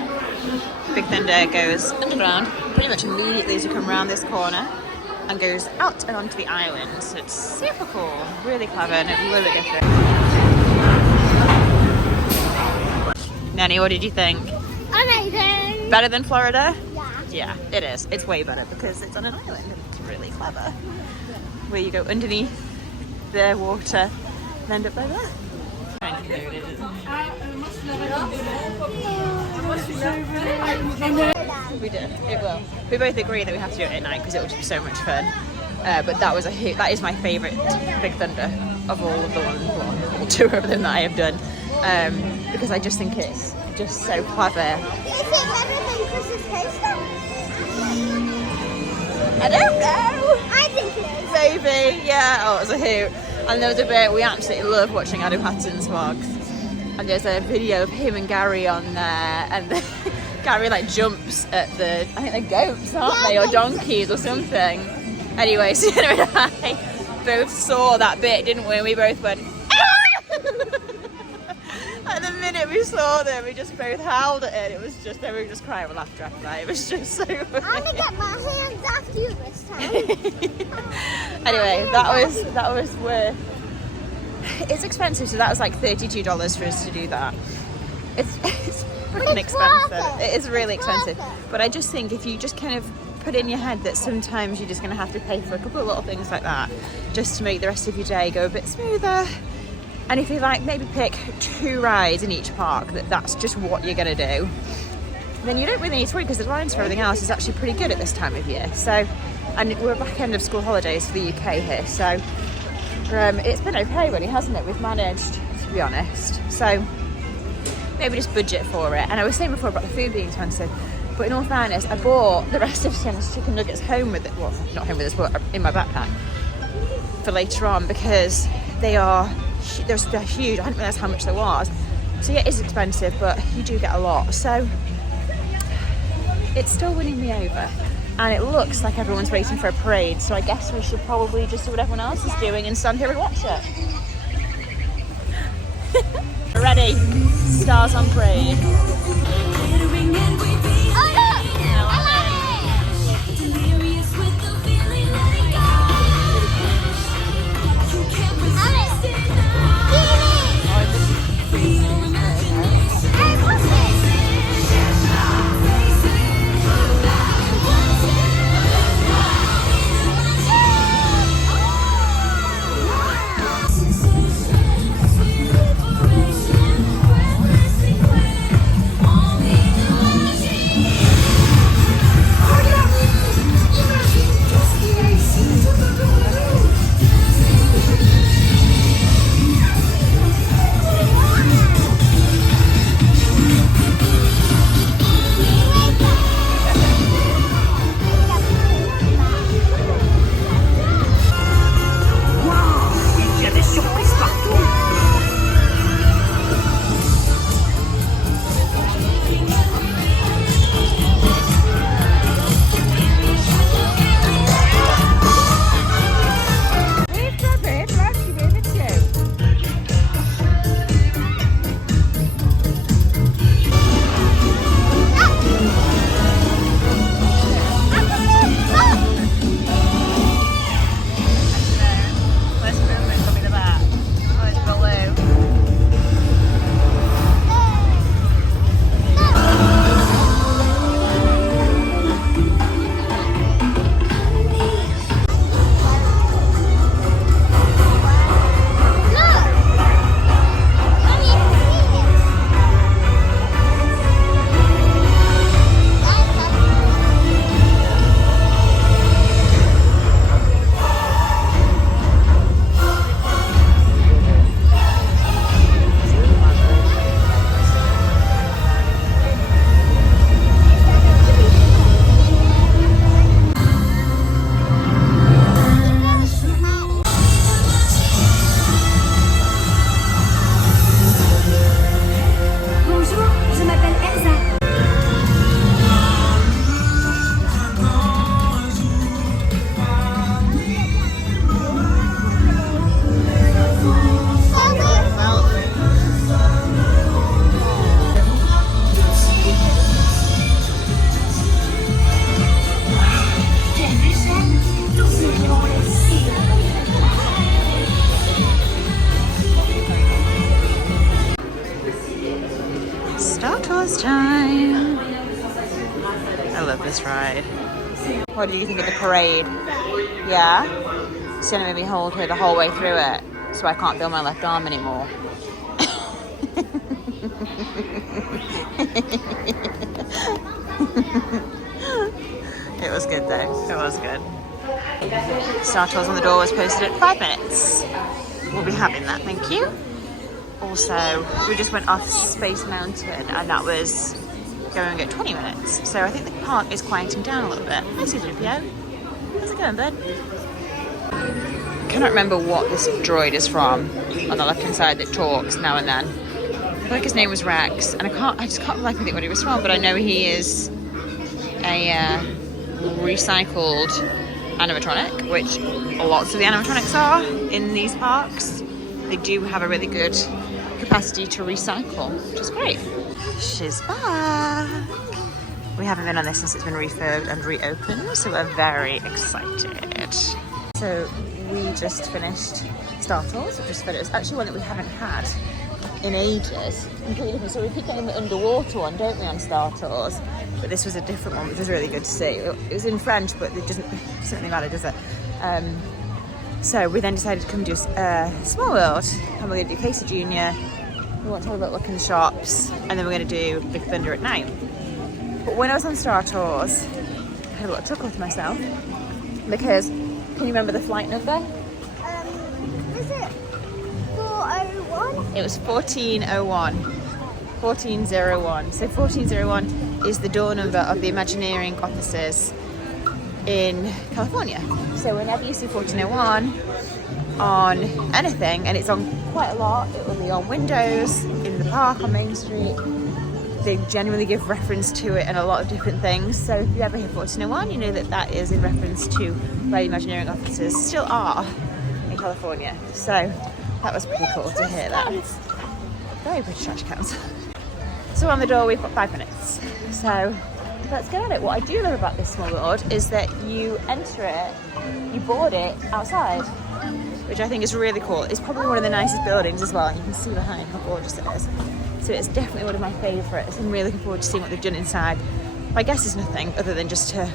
Big Thunder goes underground pretty much immediately as you come around this corner and goes out and onto the island. So it's super cool, really clever, and it's really different. Nanny, what did you think? Amazing. Better than Florida? Yeah. Yeah, it is. It's way better because it's on an island and it's really clever. Where you go underneath the water and end up like that. We do. It will. We both agree that we have to do it at night because it will just be so much fun. But that is my favourite Big Thunder of all of the ones, well, all 2 of them that I have done. Because I just think it's just so clever. Is it better than Chris's Coaster? I don't know. I think it is. Maybe, yeah. Oh, it was a hoot. And there was a bit, we absolutely love watching Adam Hatton's vlogs. And there's a video of him and Gary on there, and Gary like jumps at the, I think they're goats, aren't they, or donkeys or something. Anyway, so Sienna and I both saw that bit, didn't we? And we both went, ah! At the minute we saw them, we just both howled at it. It was just, they were just crying with laughter after that. It was just so funny. I'm gonna get my hands after you this time. Anyway, that was worth. It's expensive, so that was like $32 for us to do that. It's freaking expensive. It is really expensive. But I just think if you just kind of put in your head that sometimes you're just going to have to pay for a couple of little things like that just to make the rest of your day go a bit smoother. And if you like maybe pick 2 rides in each park, that's just what you're going to do, then you don't really need to worry because the lines for everything else is actually pretty good at this time of year. So, and we're back end of school holidays for the UK here, so it's been okay really, hasn't it? We've managed, to be honest. So maybe just budget for it. And I was saying before about the food being expensive, but in all fairness, I bought the rest of Sienna's chicken nuggets home with it. Well, not home with us, but in my backpack for later on because they're huge. I didn't realise how much there was. So yeah, it is expensive, but you do get a lot. So it's still winning me over. And it looks like everyone's waiting for a parade. So I guess we should probably just do what everyone else is doing and stand here and watch it. Ready? Stars on parade. time. I love this ride. What did you think of the parade? Yeah? It's gonna make me hold her the whole way through it, so I can't feel my left arm anymore. It was good though, it was good. Star Tours on the door was posted at 5 minutes. We'll be having that, thank you. Also, we just went off Space Mountain and that was going at 20 minutes. So I think the park is quieting down a little bit. Hi C-3PO. How's it going, bud? I cannot remember what this droid is from on the left hand side that talks now and then. I feel like his name was Rex and I just can't think what he was from, but I know he is a recycled animatronic, which lots of the animatronics are in these parks. They do have a really good capacity to recycle, which is great. She's back. We haven't been on this since it's been refurbed and reopened, so we're very excited. So we just finished Star Tours, which was actually one that we haven't had in ages. Completely different. So we keep getting the underwater one, don't we, on Star Tours? But this was a different one, which was really good to see. It was in French, but it doesn't really matter, does it? So we then decided to come do Small World, and we're going to do Casey Jr. We want to have a look in the shops, and then we're going to do Big Thunder at night. But when I was on Star Tours, I had a little chuckle to myself because, can you remember the flight number? Is it 401? It was 1401. 1401. So 1401 is the door number of the Imagineering offices in California. So whenever you see 1401 on anything, and it's on quite a lot, it will be on windows, in the park, on Main Street. They genuinely give reference to it and a lot of different things. So if you ever hear 1401, you know that that is in reference to where the Imagineering offices still are in California. So that was pretty cool to hear that. Very British trash cans. So on the door we've got 5 minutes. So let's get at it. What I do love about this Small World is that you enter it, you board it outside, which I think is really cool. It's probably one of the nicest buildings as well, and you can see behind how gorgeous it is. So it's definitely one of my favourites. I'm really looking forward to seeing what they've done inside. My guess is nothing other than just to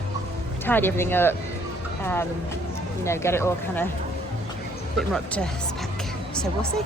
tidy everything up, you know, get it all kind of a bit more up to spec. So we'll see.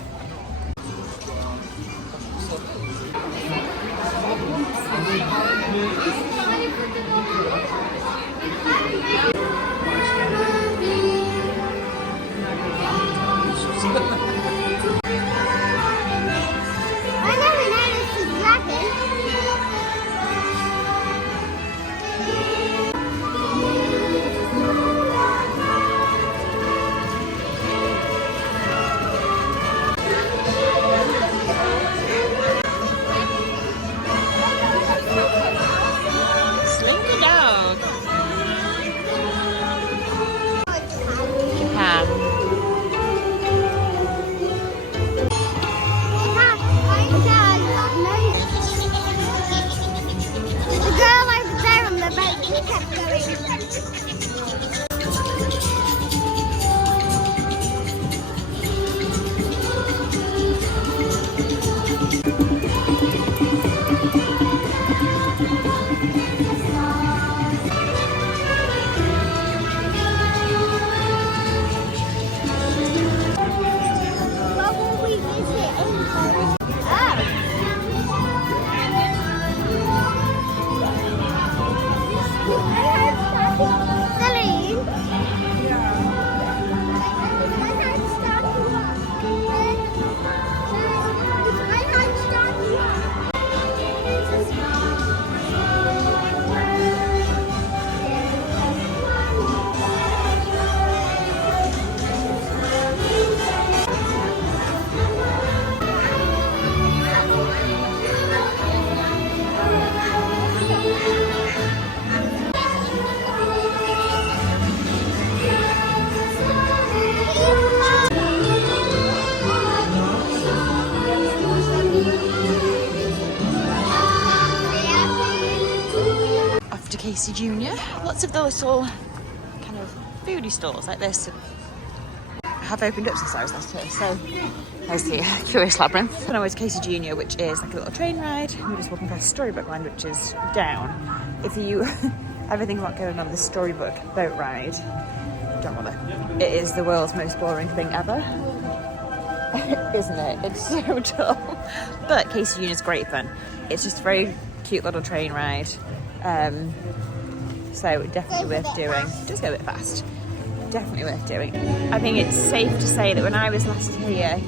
Casey Jr. Lots of the little kind of foodie stalls like this have opened up since I was last here. So There's the Curious Labyrinth. And I went to Casey Junior, which is like a little train ride. We're just walking past Storybook Land, which is down. If you ever think about going on the Storybook boat ride, don't bother. It is the world's most boring thing ever. Isn't it? It's so dull. But Casey Junior is great fun. It's just a very cute little train ride. So definitely worth doing. It does go a bit fast. Definitely worth doing. I think it's safe to say that when I was last here,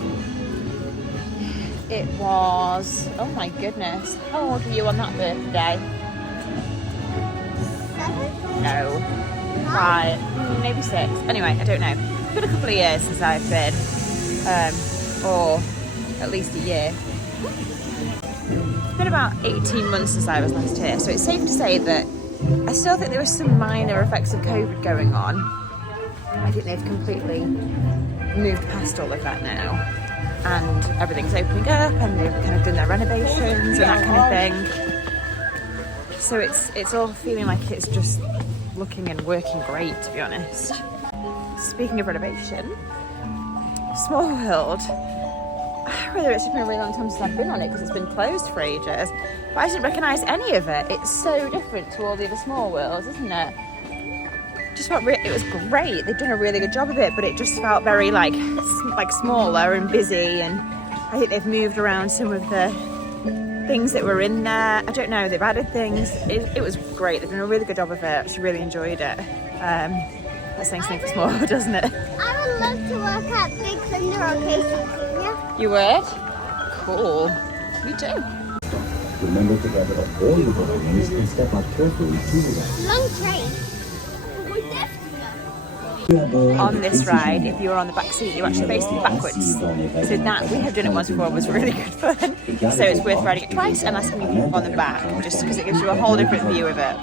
it was, oh my goodness, how old were you on that birthday? 7? No, 5, maybe 6. Anyway, I don't know. It's been a couple of years since I've been, or at least a year. It's been about 18 months since I was last here, so it's safe to say that I still think there were some minor effects of COVID going on. I think they've completely moved past all of that now. And everything's opening up and they've kind of done their renovations and that kind of thing. So it's all feeling like it's just looking and working great, to be honest. Speaking of renovation, Small World, whether it's been a really long time since I've been on it because it's been closed for ages, but I didn't recognise any of it. It's so different to all the other Small Worlds, isn't it? Just felt it was great. They've done a really good job of it, but it just felt very like smaller and busy. And I think they've moved around some of the things that were in there. I don't know. They've added things. It was great. They've done a really good job of it. I actually really enjoyed it. That's saying something for Small World, doesn't it? I would love to work at Big Thunder or Casey Junior. You would? Cool. Me too. Remember to gather up all your belongings and step out carefully to the right. Long train. On this ride, if you're on the back seat, you're actually facing backwards. So that, we have done it once before, was really good fun. So it's worth riding it twice and asking people on the back, just because it gives you a whole different view of it.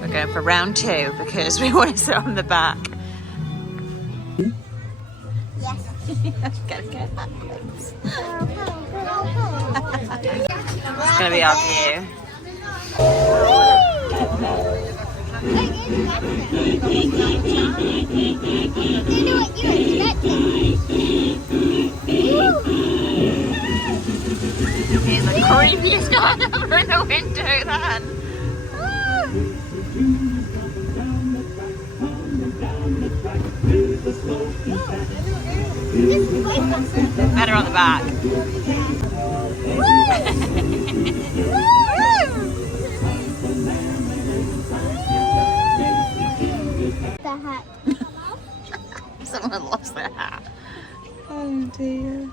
We're going for round 2 because we want to sit on the back. Yes. Gotta go backwards. It's gonna be our view. Here's the creepiest guy ever in the window then. Better on the back. The hat. Someone lost their hat. Oh dear.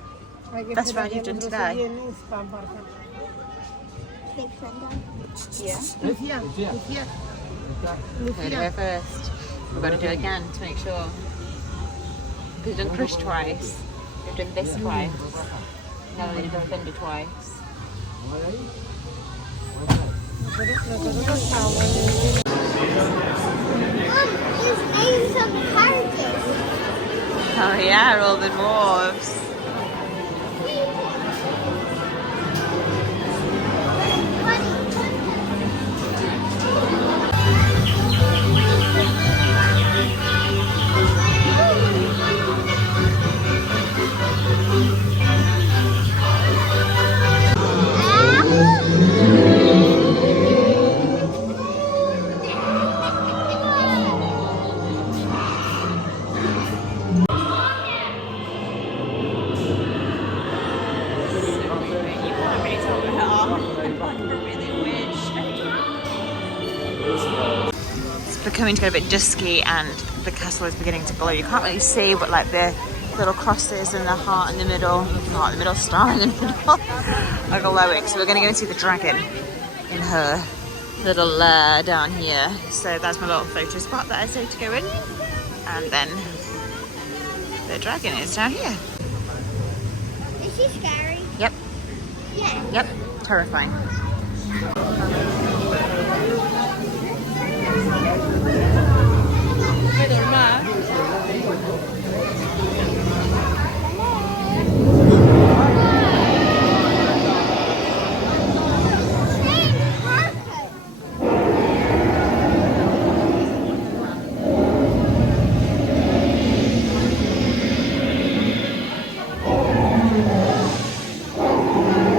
Best ride you've done today? Big Thunder. Yeah. We're going to go first. We're going to do it again to make sure. We've done Crush twice. We've done this twice. Now we're going to do Thunder twice. There's names of characters. Oh yeah, all the dwarves. Becoming to get a bit dusky and the castle is beginning to glow. You can't really see, but like the little crosses and the heart in the middle, heart in the middle, star in the middle are glowing. So we're going to go and see the dragon in her little lair down here. So that's my little photo spot that I say to go in. And then the dragon is down here. Is she scary? Yep, Yeah. yep, terrifying.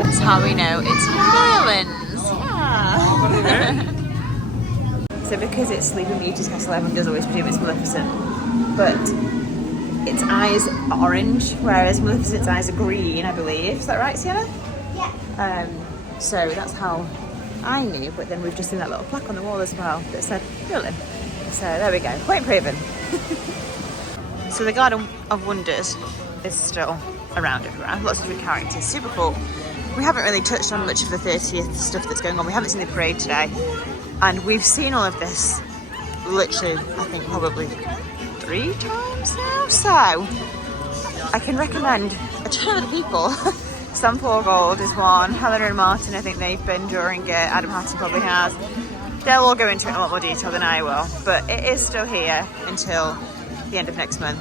That's how we know it's Merlin's. Yeah. So because it's Sleeping Beauty's castle, everyone does always presume it's Maleficent, but its eyes are orange, whereas Maleficent's eyes are green, I believe. Is that right, Sienna? Yeah. So that's how I knew, but then we've just seen that little plaque on the wall as well that said Merlin. So there we go, Point Craven. So the Garden of Wonders is still around everywhere. Lots of different characters, super cool. We haven't really touched on much of the 30th stuff that's going on. We haven't seen the parade today. And we've seen all of this literally, I think, probably 3 times now. So I can recommend a ton of the people. Sam Gold is one. Helena and Martin, I think they've been during it. Adam Hatton probably has. They'll all go into it in a lot more detail than I will. But it is still here until the end of next month.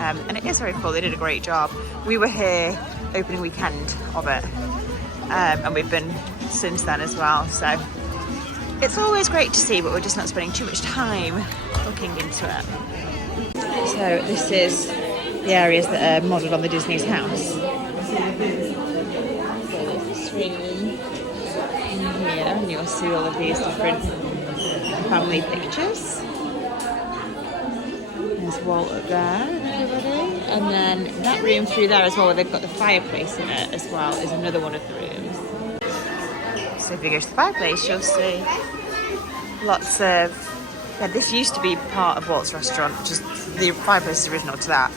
And it is very cool. They did a great job. We were here opening weekend of it. And we've been since then as well. So it's always great to see, but we're just not spending too much time looking into it. So this is the areas that are modelled on the Disney's house. So there's this room in here, and you'll see all of these different family pictures. There's Walt up there and everybody. And then that room through there as well, where they've got the fireplace in it as well, is another one of the rooms. So if you go to the fireplace, you'll see lots of... Yeah, this used to be part of Walt's restaurant, which is the fireplace is original to that,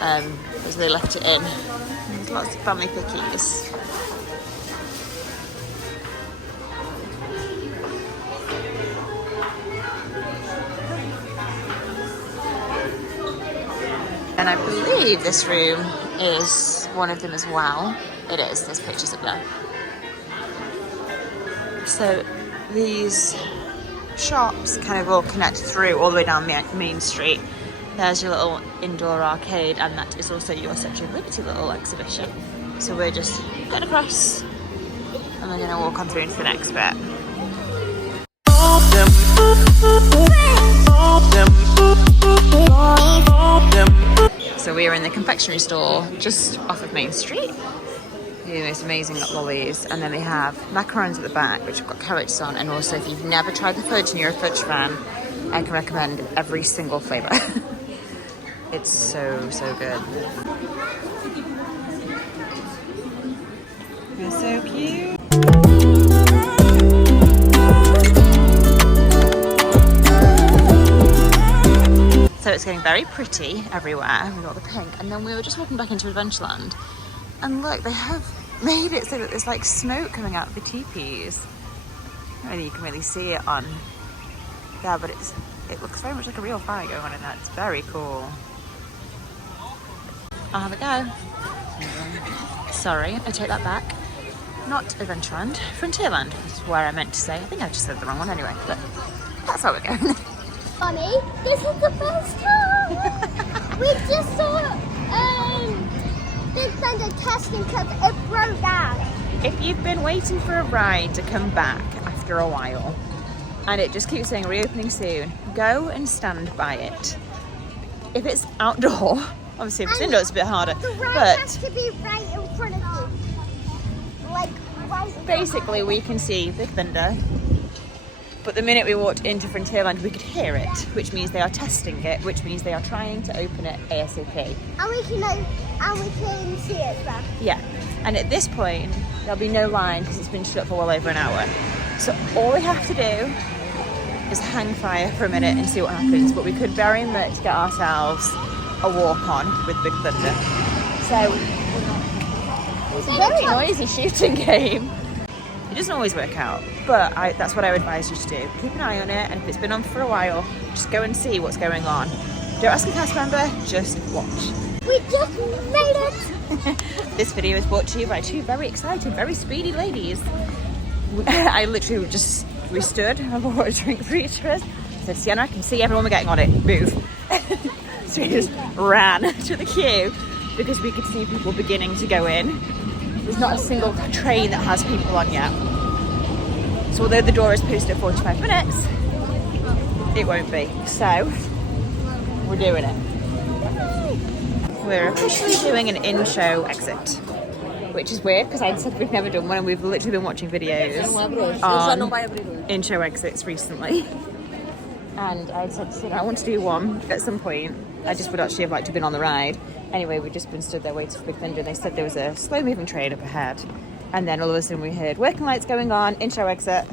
as they left it in. And there's lots of family pickies. And I believe this room is one of them as well. It is, there's pictures up there. So these shops kind of all connect through all the way down Main Street. There's your little indoor arcade, and that is also your Statue of Liberty little exhibition. So we're just going across and we're going to walk on through into the next bit. So we are in the confectionery store just off of Main Street. The most amazing lollies, and then they have macarons at the back which have got carrots on, and also if you've never tried the fudge and you're a fudge fan, I can recommend every single flavour. It's so good. They're so cute. So it's getting very pretty everywhere with all the pink, and then we were just walking back into Adventureland. And look, they have made it so that there's like smoke coming out of the teepees. I don't know if you can really see it on there, but it looks very much like a real fire going on in that. It's very cool. I'll have a go. Sorry, I take that back. Not Adventureland, Frontierland is where I meant to say. I think I just said the wrong one anyway, but that's how we're going. Mommy, this is the first time! We just saw Big Thunder testing because it broke down. If you've been waiting for a ride to come back after a while and it just keeps saying reopening soon, go and stand by it. If it's outdoor, obviously if it's indoor it's a bit harder, The ride but has to be right in front of you. Like, right in basically we can see Big Thunder, but the minute we walked into Frontierland we could hear it, which means they are testing it, which means they are trying to open it ASAP. And we can see it as well. Yeah, and at this point there'll be no line because it's been shut for well over an hour. So all we have to do is hang fire for a minute and see what happens, but we could very much get ourselves a walk on with Big Thunder. So it's a very noisy shooting game. It doesn't always work out, but that's what I would advise you to do. Keep an eye on it, and if it's been on for a while, just go and see what's going on. Don't ask a cast member, just watch. We just made it! This video is brought to you by two very excited, very speedy ladies. I literally we stood and bought a drink for each of us, said, Sienna, I can see everyone, we're getting on it, move. So we just ran to the queue because we could see people beginning to go in. There's not a single train that has people on yet. So although the door is posted at 45 minutes, it won't be. So we're doing it. We're officially doing an in-show exit, which is weird because I said we've never done one and we've literally been watching videos on in-show exits recently. And I said to Sid, I want to do one at some point. I just would actually have liked to have been on the ride. Anyway, we've just been stood there waiting for Big Thunder and they said there was a slow-moving train up ahead. And then all of a sudden we heard working lights going on, in-show exit.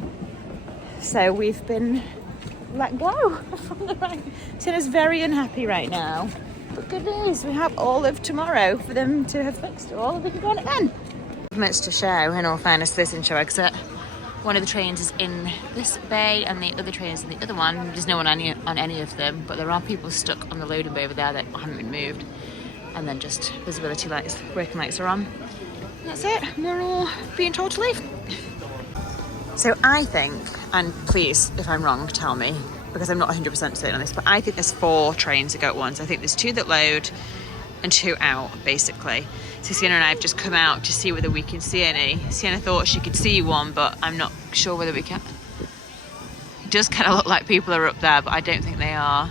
So we've been let go from the ride. Tina's very unhappy right now. But good news, we have all of tomorrow for them to have fixed it all and we can go on it then. Much to show, in all fairness, this in-show exit. One of the trains is in this bay and the other train is in the other one. There's no one on any of them, but there are people stuck on the loading bay over there that haven't been moved. And then just visibility lights, working lights are on. And that's it, we're all being told to leave. So I think, and please, if I'm wrong, tell me, because I'm not 100% certain on this, but I think there's 4 trains that go at once. I think there's 2 that load and 2 out, basically. So Sienna and I have just come out to see whether we can see any. Sienna thought she could see one, but I'm not sure whether we can. It does kind of look like people are up there, but I don't think they are.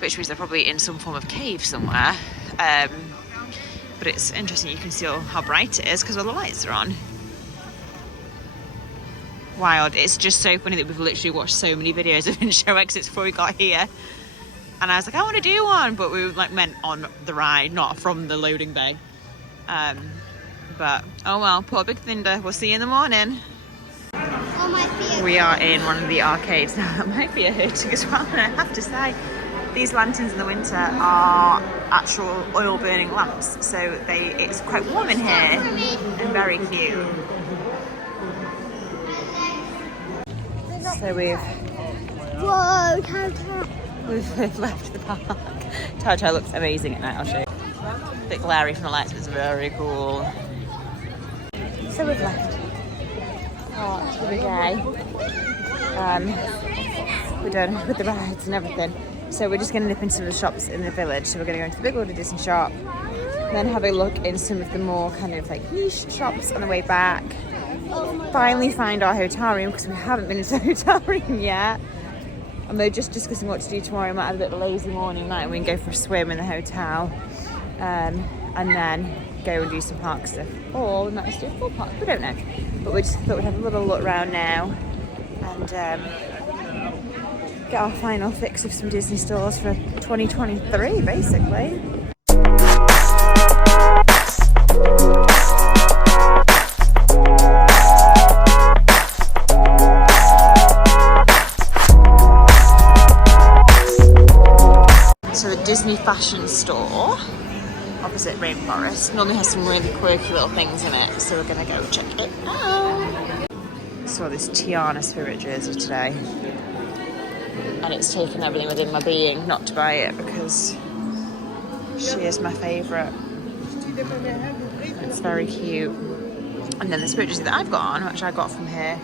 Which means they're probably in some form of cave somewhere. But it's interesting, you can see how bright it is because all the lights are on. Wild. It's just so funny that we've literally watched so many videos of in-show exits before we got here. And I was like, I want to do one, but we like meant on the ride, not from the loading bay. But oh well, poor Big Thunder. We'll see you in the morning. We are in one of the arcades now. That might be a hurting as well. And I have to say, these lanterns in the winter are actual oil burning lamps, so it's quite warm in here and very cute. So we've left the park. Tao looks amazing at night, I'll show you. A bit glary from the lights, but it's very cool. So we've left the park for the day. We're done with the rides and everything. So we're just going to nip into some of the shops in the village. So we're going to go into the big Walt Disney shop, then have a look in some of the more kind of like niche shops on the way back. Finally find our hotel room because we haven't been into the hotel room yet. And we're just discussing what to do tomorrow. We might have a bit of a lazy morning night and we can go for a swim in the hotel. And then go and do some park stuff. Or we might just do a full park, we don't know. But we just thought we'd have a little look around now and get our final fix of some Disney stores for 2023, basically. So the Disney fashion store opposite Rainforest normally has some really quirky little things in it, so we're gonna go check it out. Saw this Tiana Spirit jersey today, and it's taken everything within my being not to buy it because she is my favourite. It's very cute. And then the Spirit jersey that I've got on, which I got from here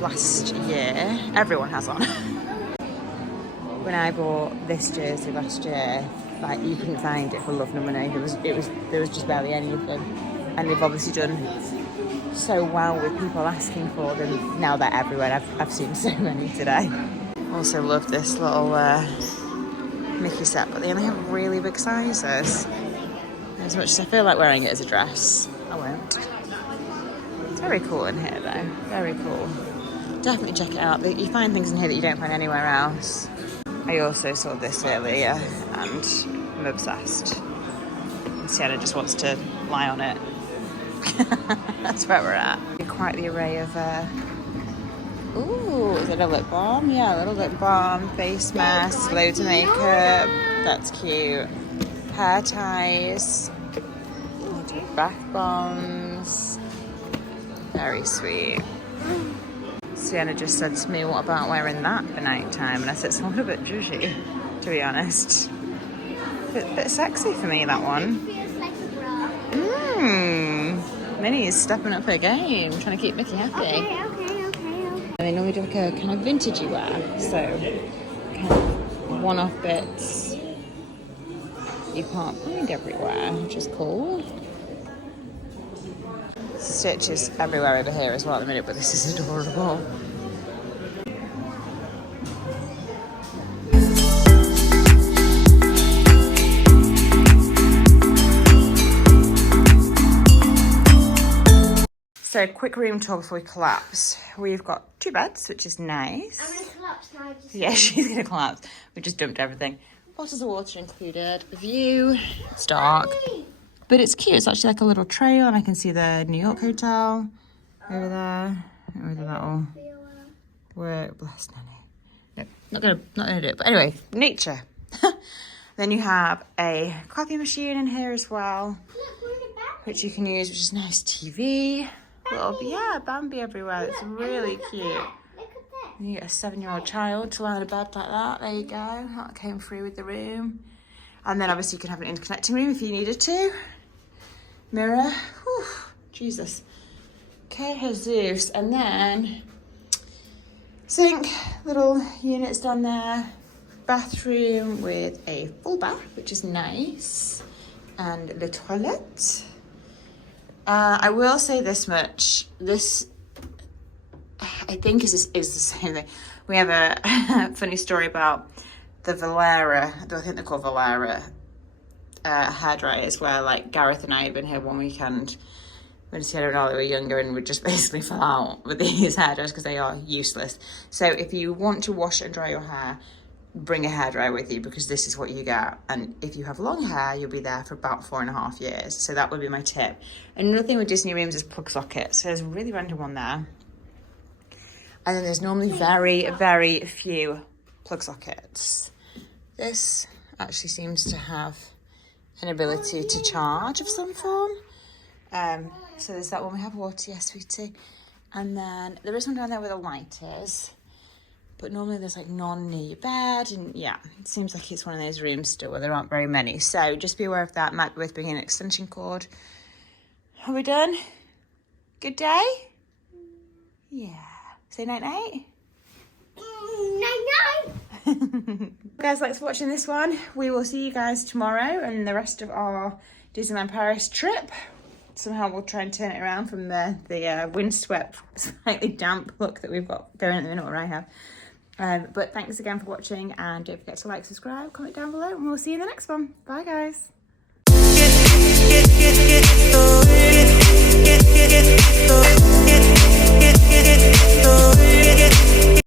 last year, everyone has on. When I bought this jersey last year, like you couldn't find it for love nor money. There was just barely any of them, and they've obviously done so well with people asking for them. Now they're everywhere. I've seen so many today. Also love this little Mickey set, but they only have really big sizes. As much as I feel like wearing it as a dress, I won't. It's very cool in here though. Very cool. Definitely check it out. You find things in here that you don't find anywhere else. I also saw this earlier and I'm obsessed. And Sienna just wants to lie on it. That's where we're at. Quite the array of, ooh, is it a lip balm? Yeah, a little lip balm, face mask, loads of makeup. That's cute. Hair ties, bath bombs. Very sweet. Sienna just said to me, what about wearing that for night time? And I said, it's a little bit judgy, to be honest. Bit sexy for me, that one. Minnie's stepping up her game, trying to keep Mickey happy. Okay. they normally do like a kind of vintagey wear, so kind of one-off bits you can't find everywhere, which is cool. Stitches everywhere over here as well at the minute, but this is adorable. So quick room tour before we collapse. We've got 2 beds, which is nice. I'm gonna collapse now. Yeah, she's gonna collapse. We just dumped everything. Bottles of water included. The view, it's dark, but it's cute. It's actually like a little trail, and I can see the New York Hotel over there. Whether that'll work. Bless Nanny. No, not gonna do it. But anyway, nature. Then you have a coffee machine in here as well, which you can use, which is nice. TV. Yeah, Bambi everywhere. It's really cute. Look at that. You get a 7-year-old child to lie in a bed like that. There you go. That came free with the room. And then obviously you can have an interconnecting room if you needed to. Mirror. Whew, Jesus. Okay, Jesus. And then sink, little units down there. Bathroom with a full bath, which is nice. And the toilet. I will say this much. This, I think, is the same thing. We have a funny story about the Valera. I think they're called Valera hair dryers, where like Gareth and I had been here one weekend when Sierra and Ollie were younger, and we just basically fell out with these hair dryers because they are useless. So if you want to wash and dry your hair, bring a hairdryer with you, because this is what you get. And if you have long hair, you'll be there for about 4.5 years. So that would be my tip. And another thing with Disney rooms is plug sockets. So there's a really random one there. And then there's normally very, very few plug sockets. This actually seems to have an ability to charge of some form. So there's that one. We have water, yes, sweetie. And then there is one down there where the light is. But normally there's like none near your bed, and yeah, it seems like it's one of those rooms still where there aren't very many. So just be aware of that. Might be worth bringing an extension cord. Are we done? Good day? Yeah. Say night-night. Night-night. Guys, thanks for watching this one. We will see you guys tomorrow and the rest of our Disneyland Paris trip. Somehow we'll try and turn it around from the windswept, slightly damp look that we've got going at the minute, or I have. But thanks again for watching, and don't forget to like, subscribe, comment down below, and we'll see you in the next one. Bye, guys.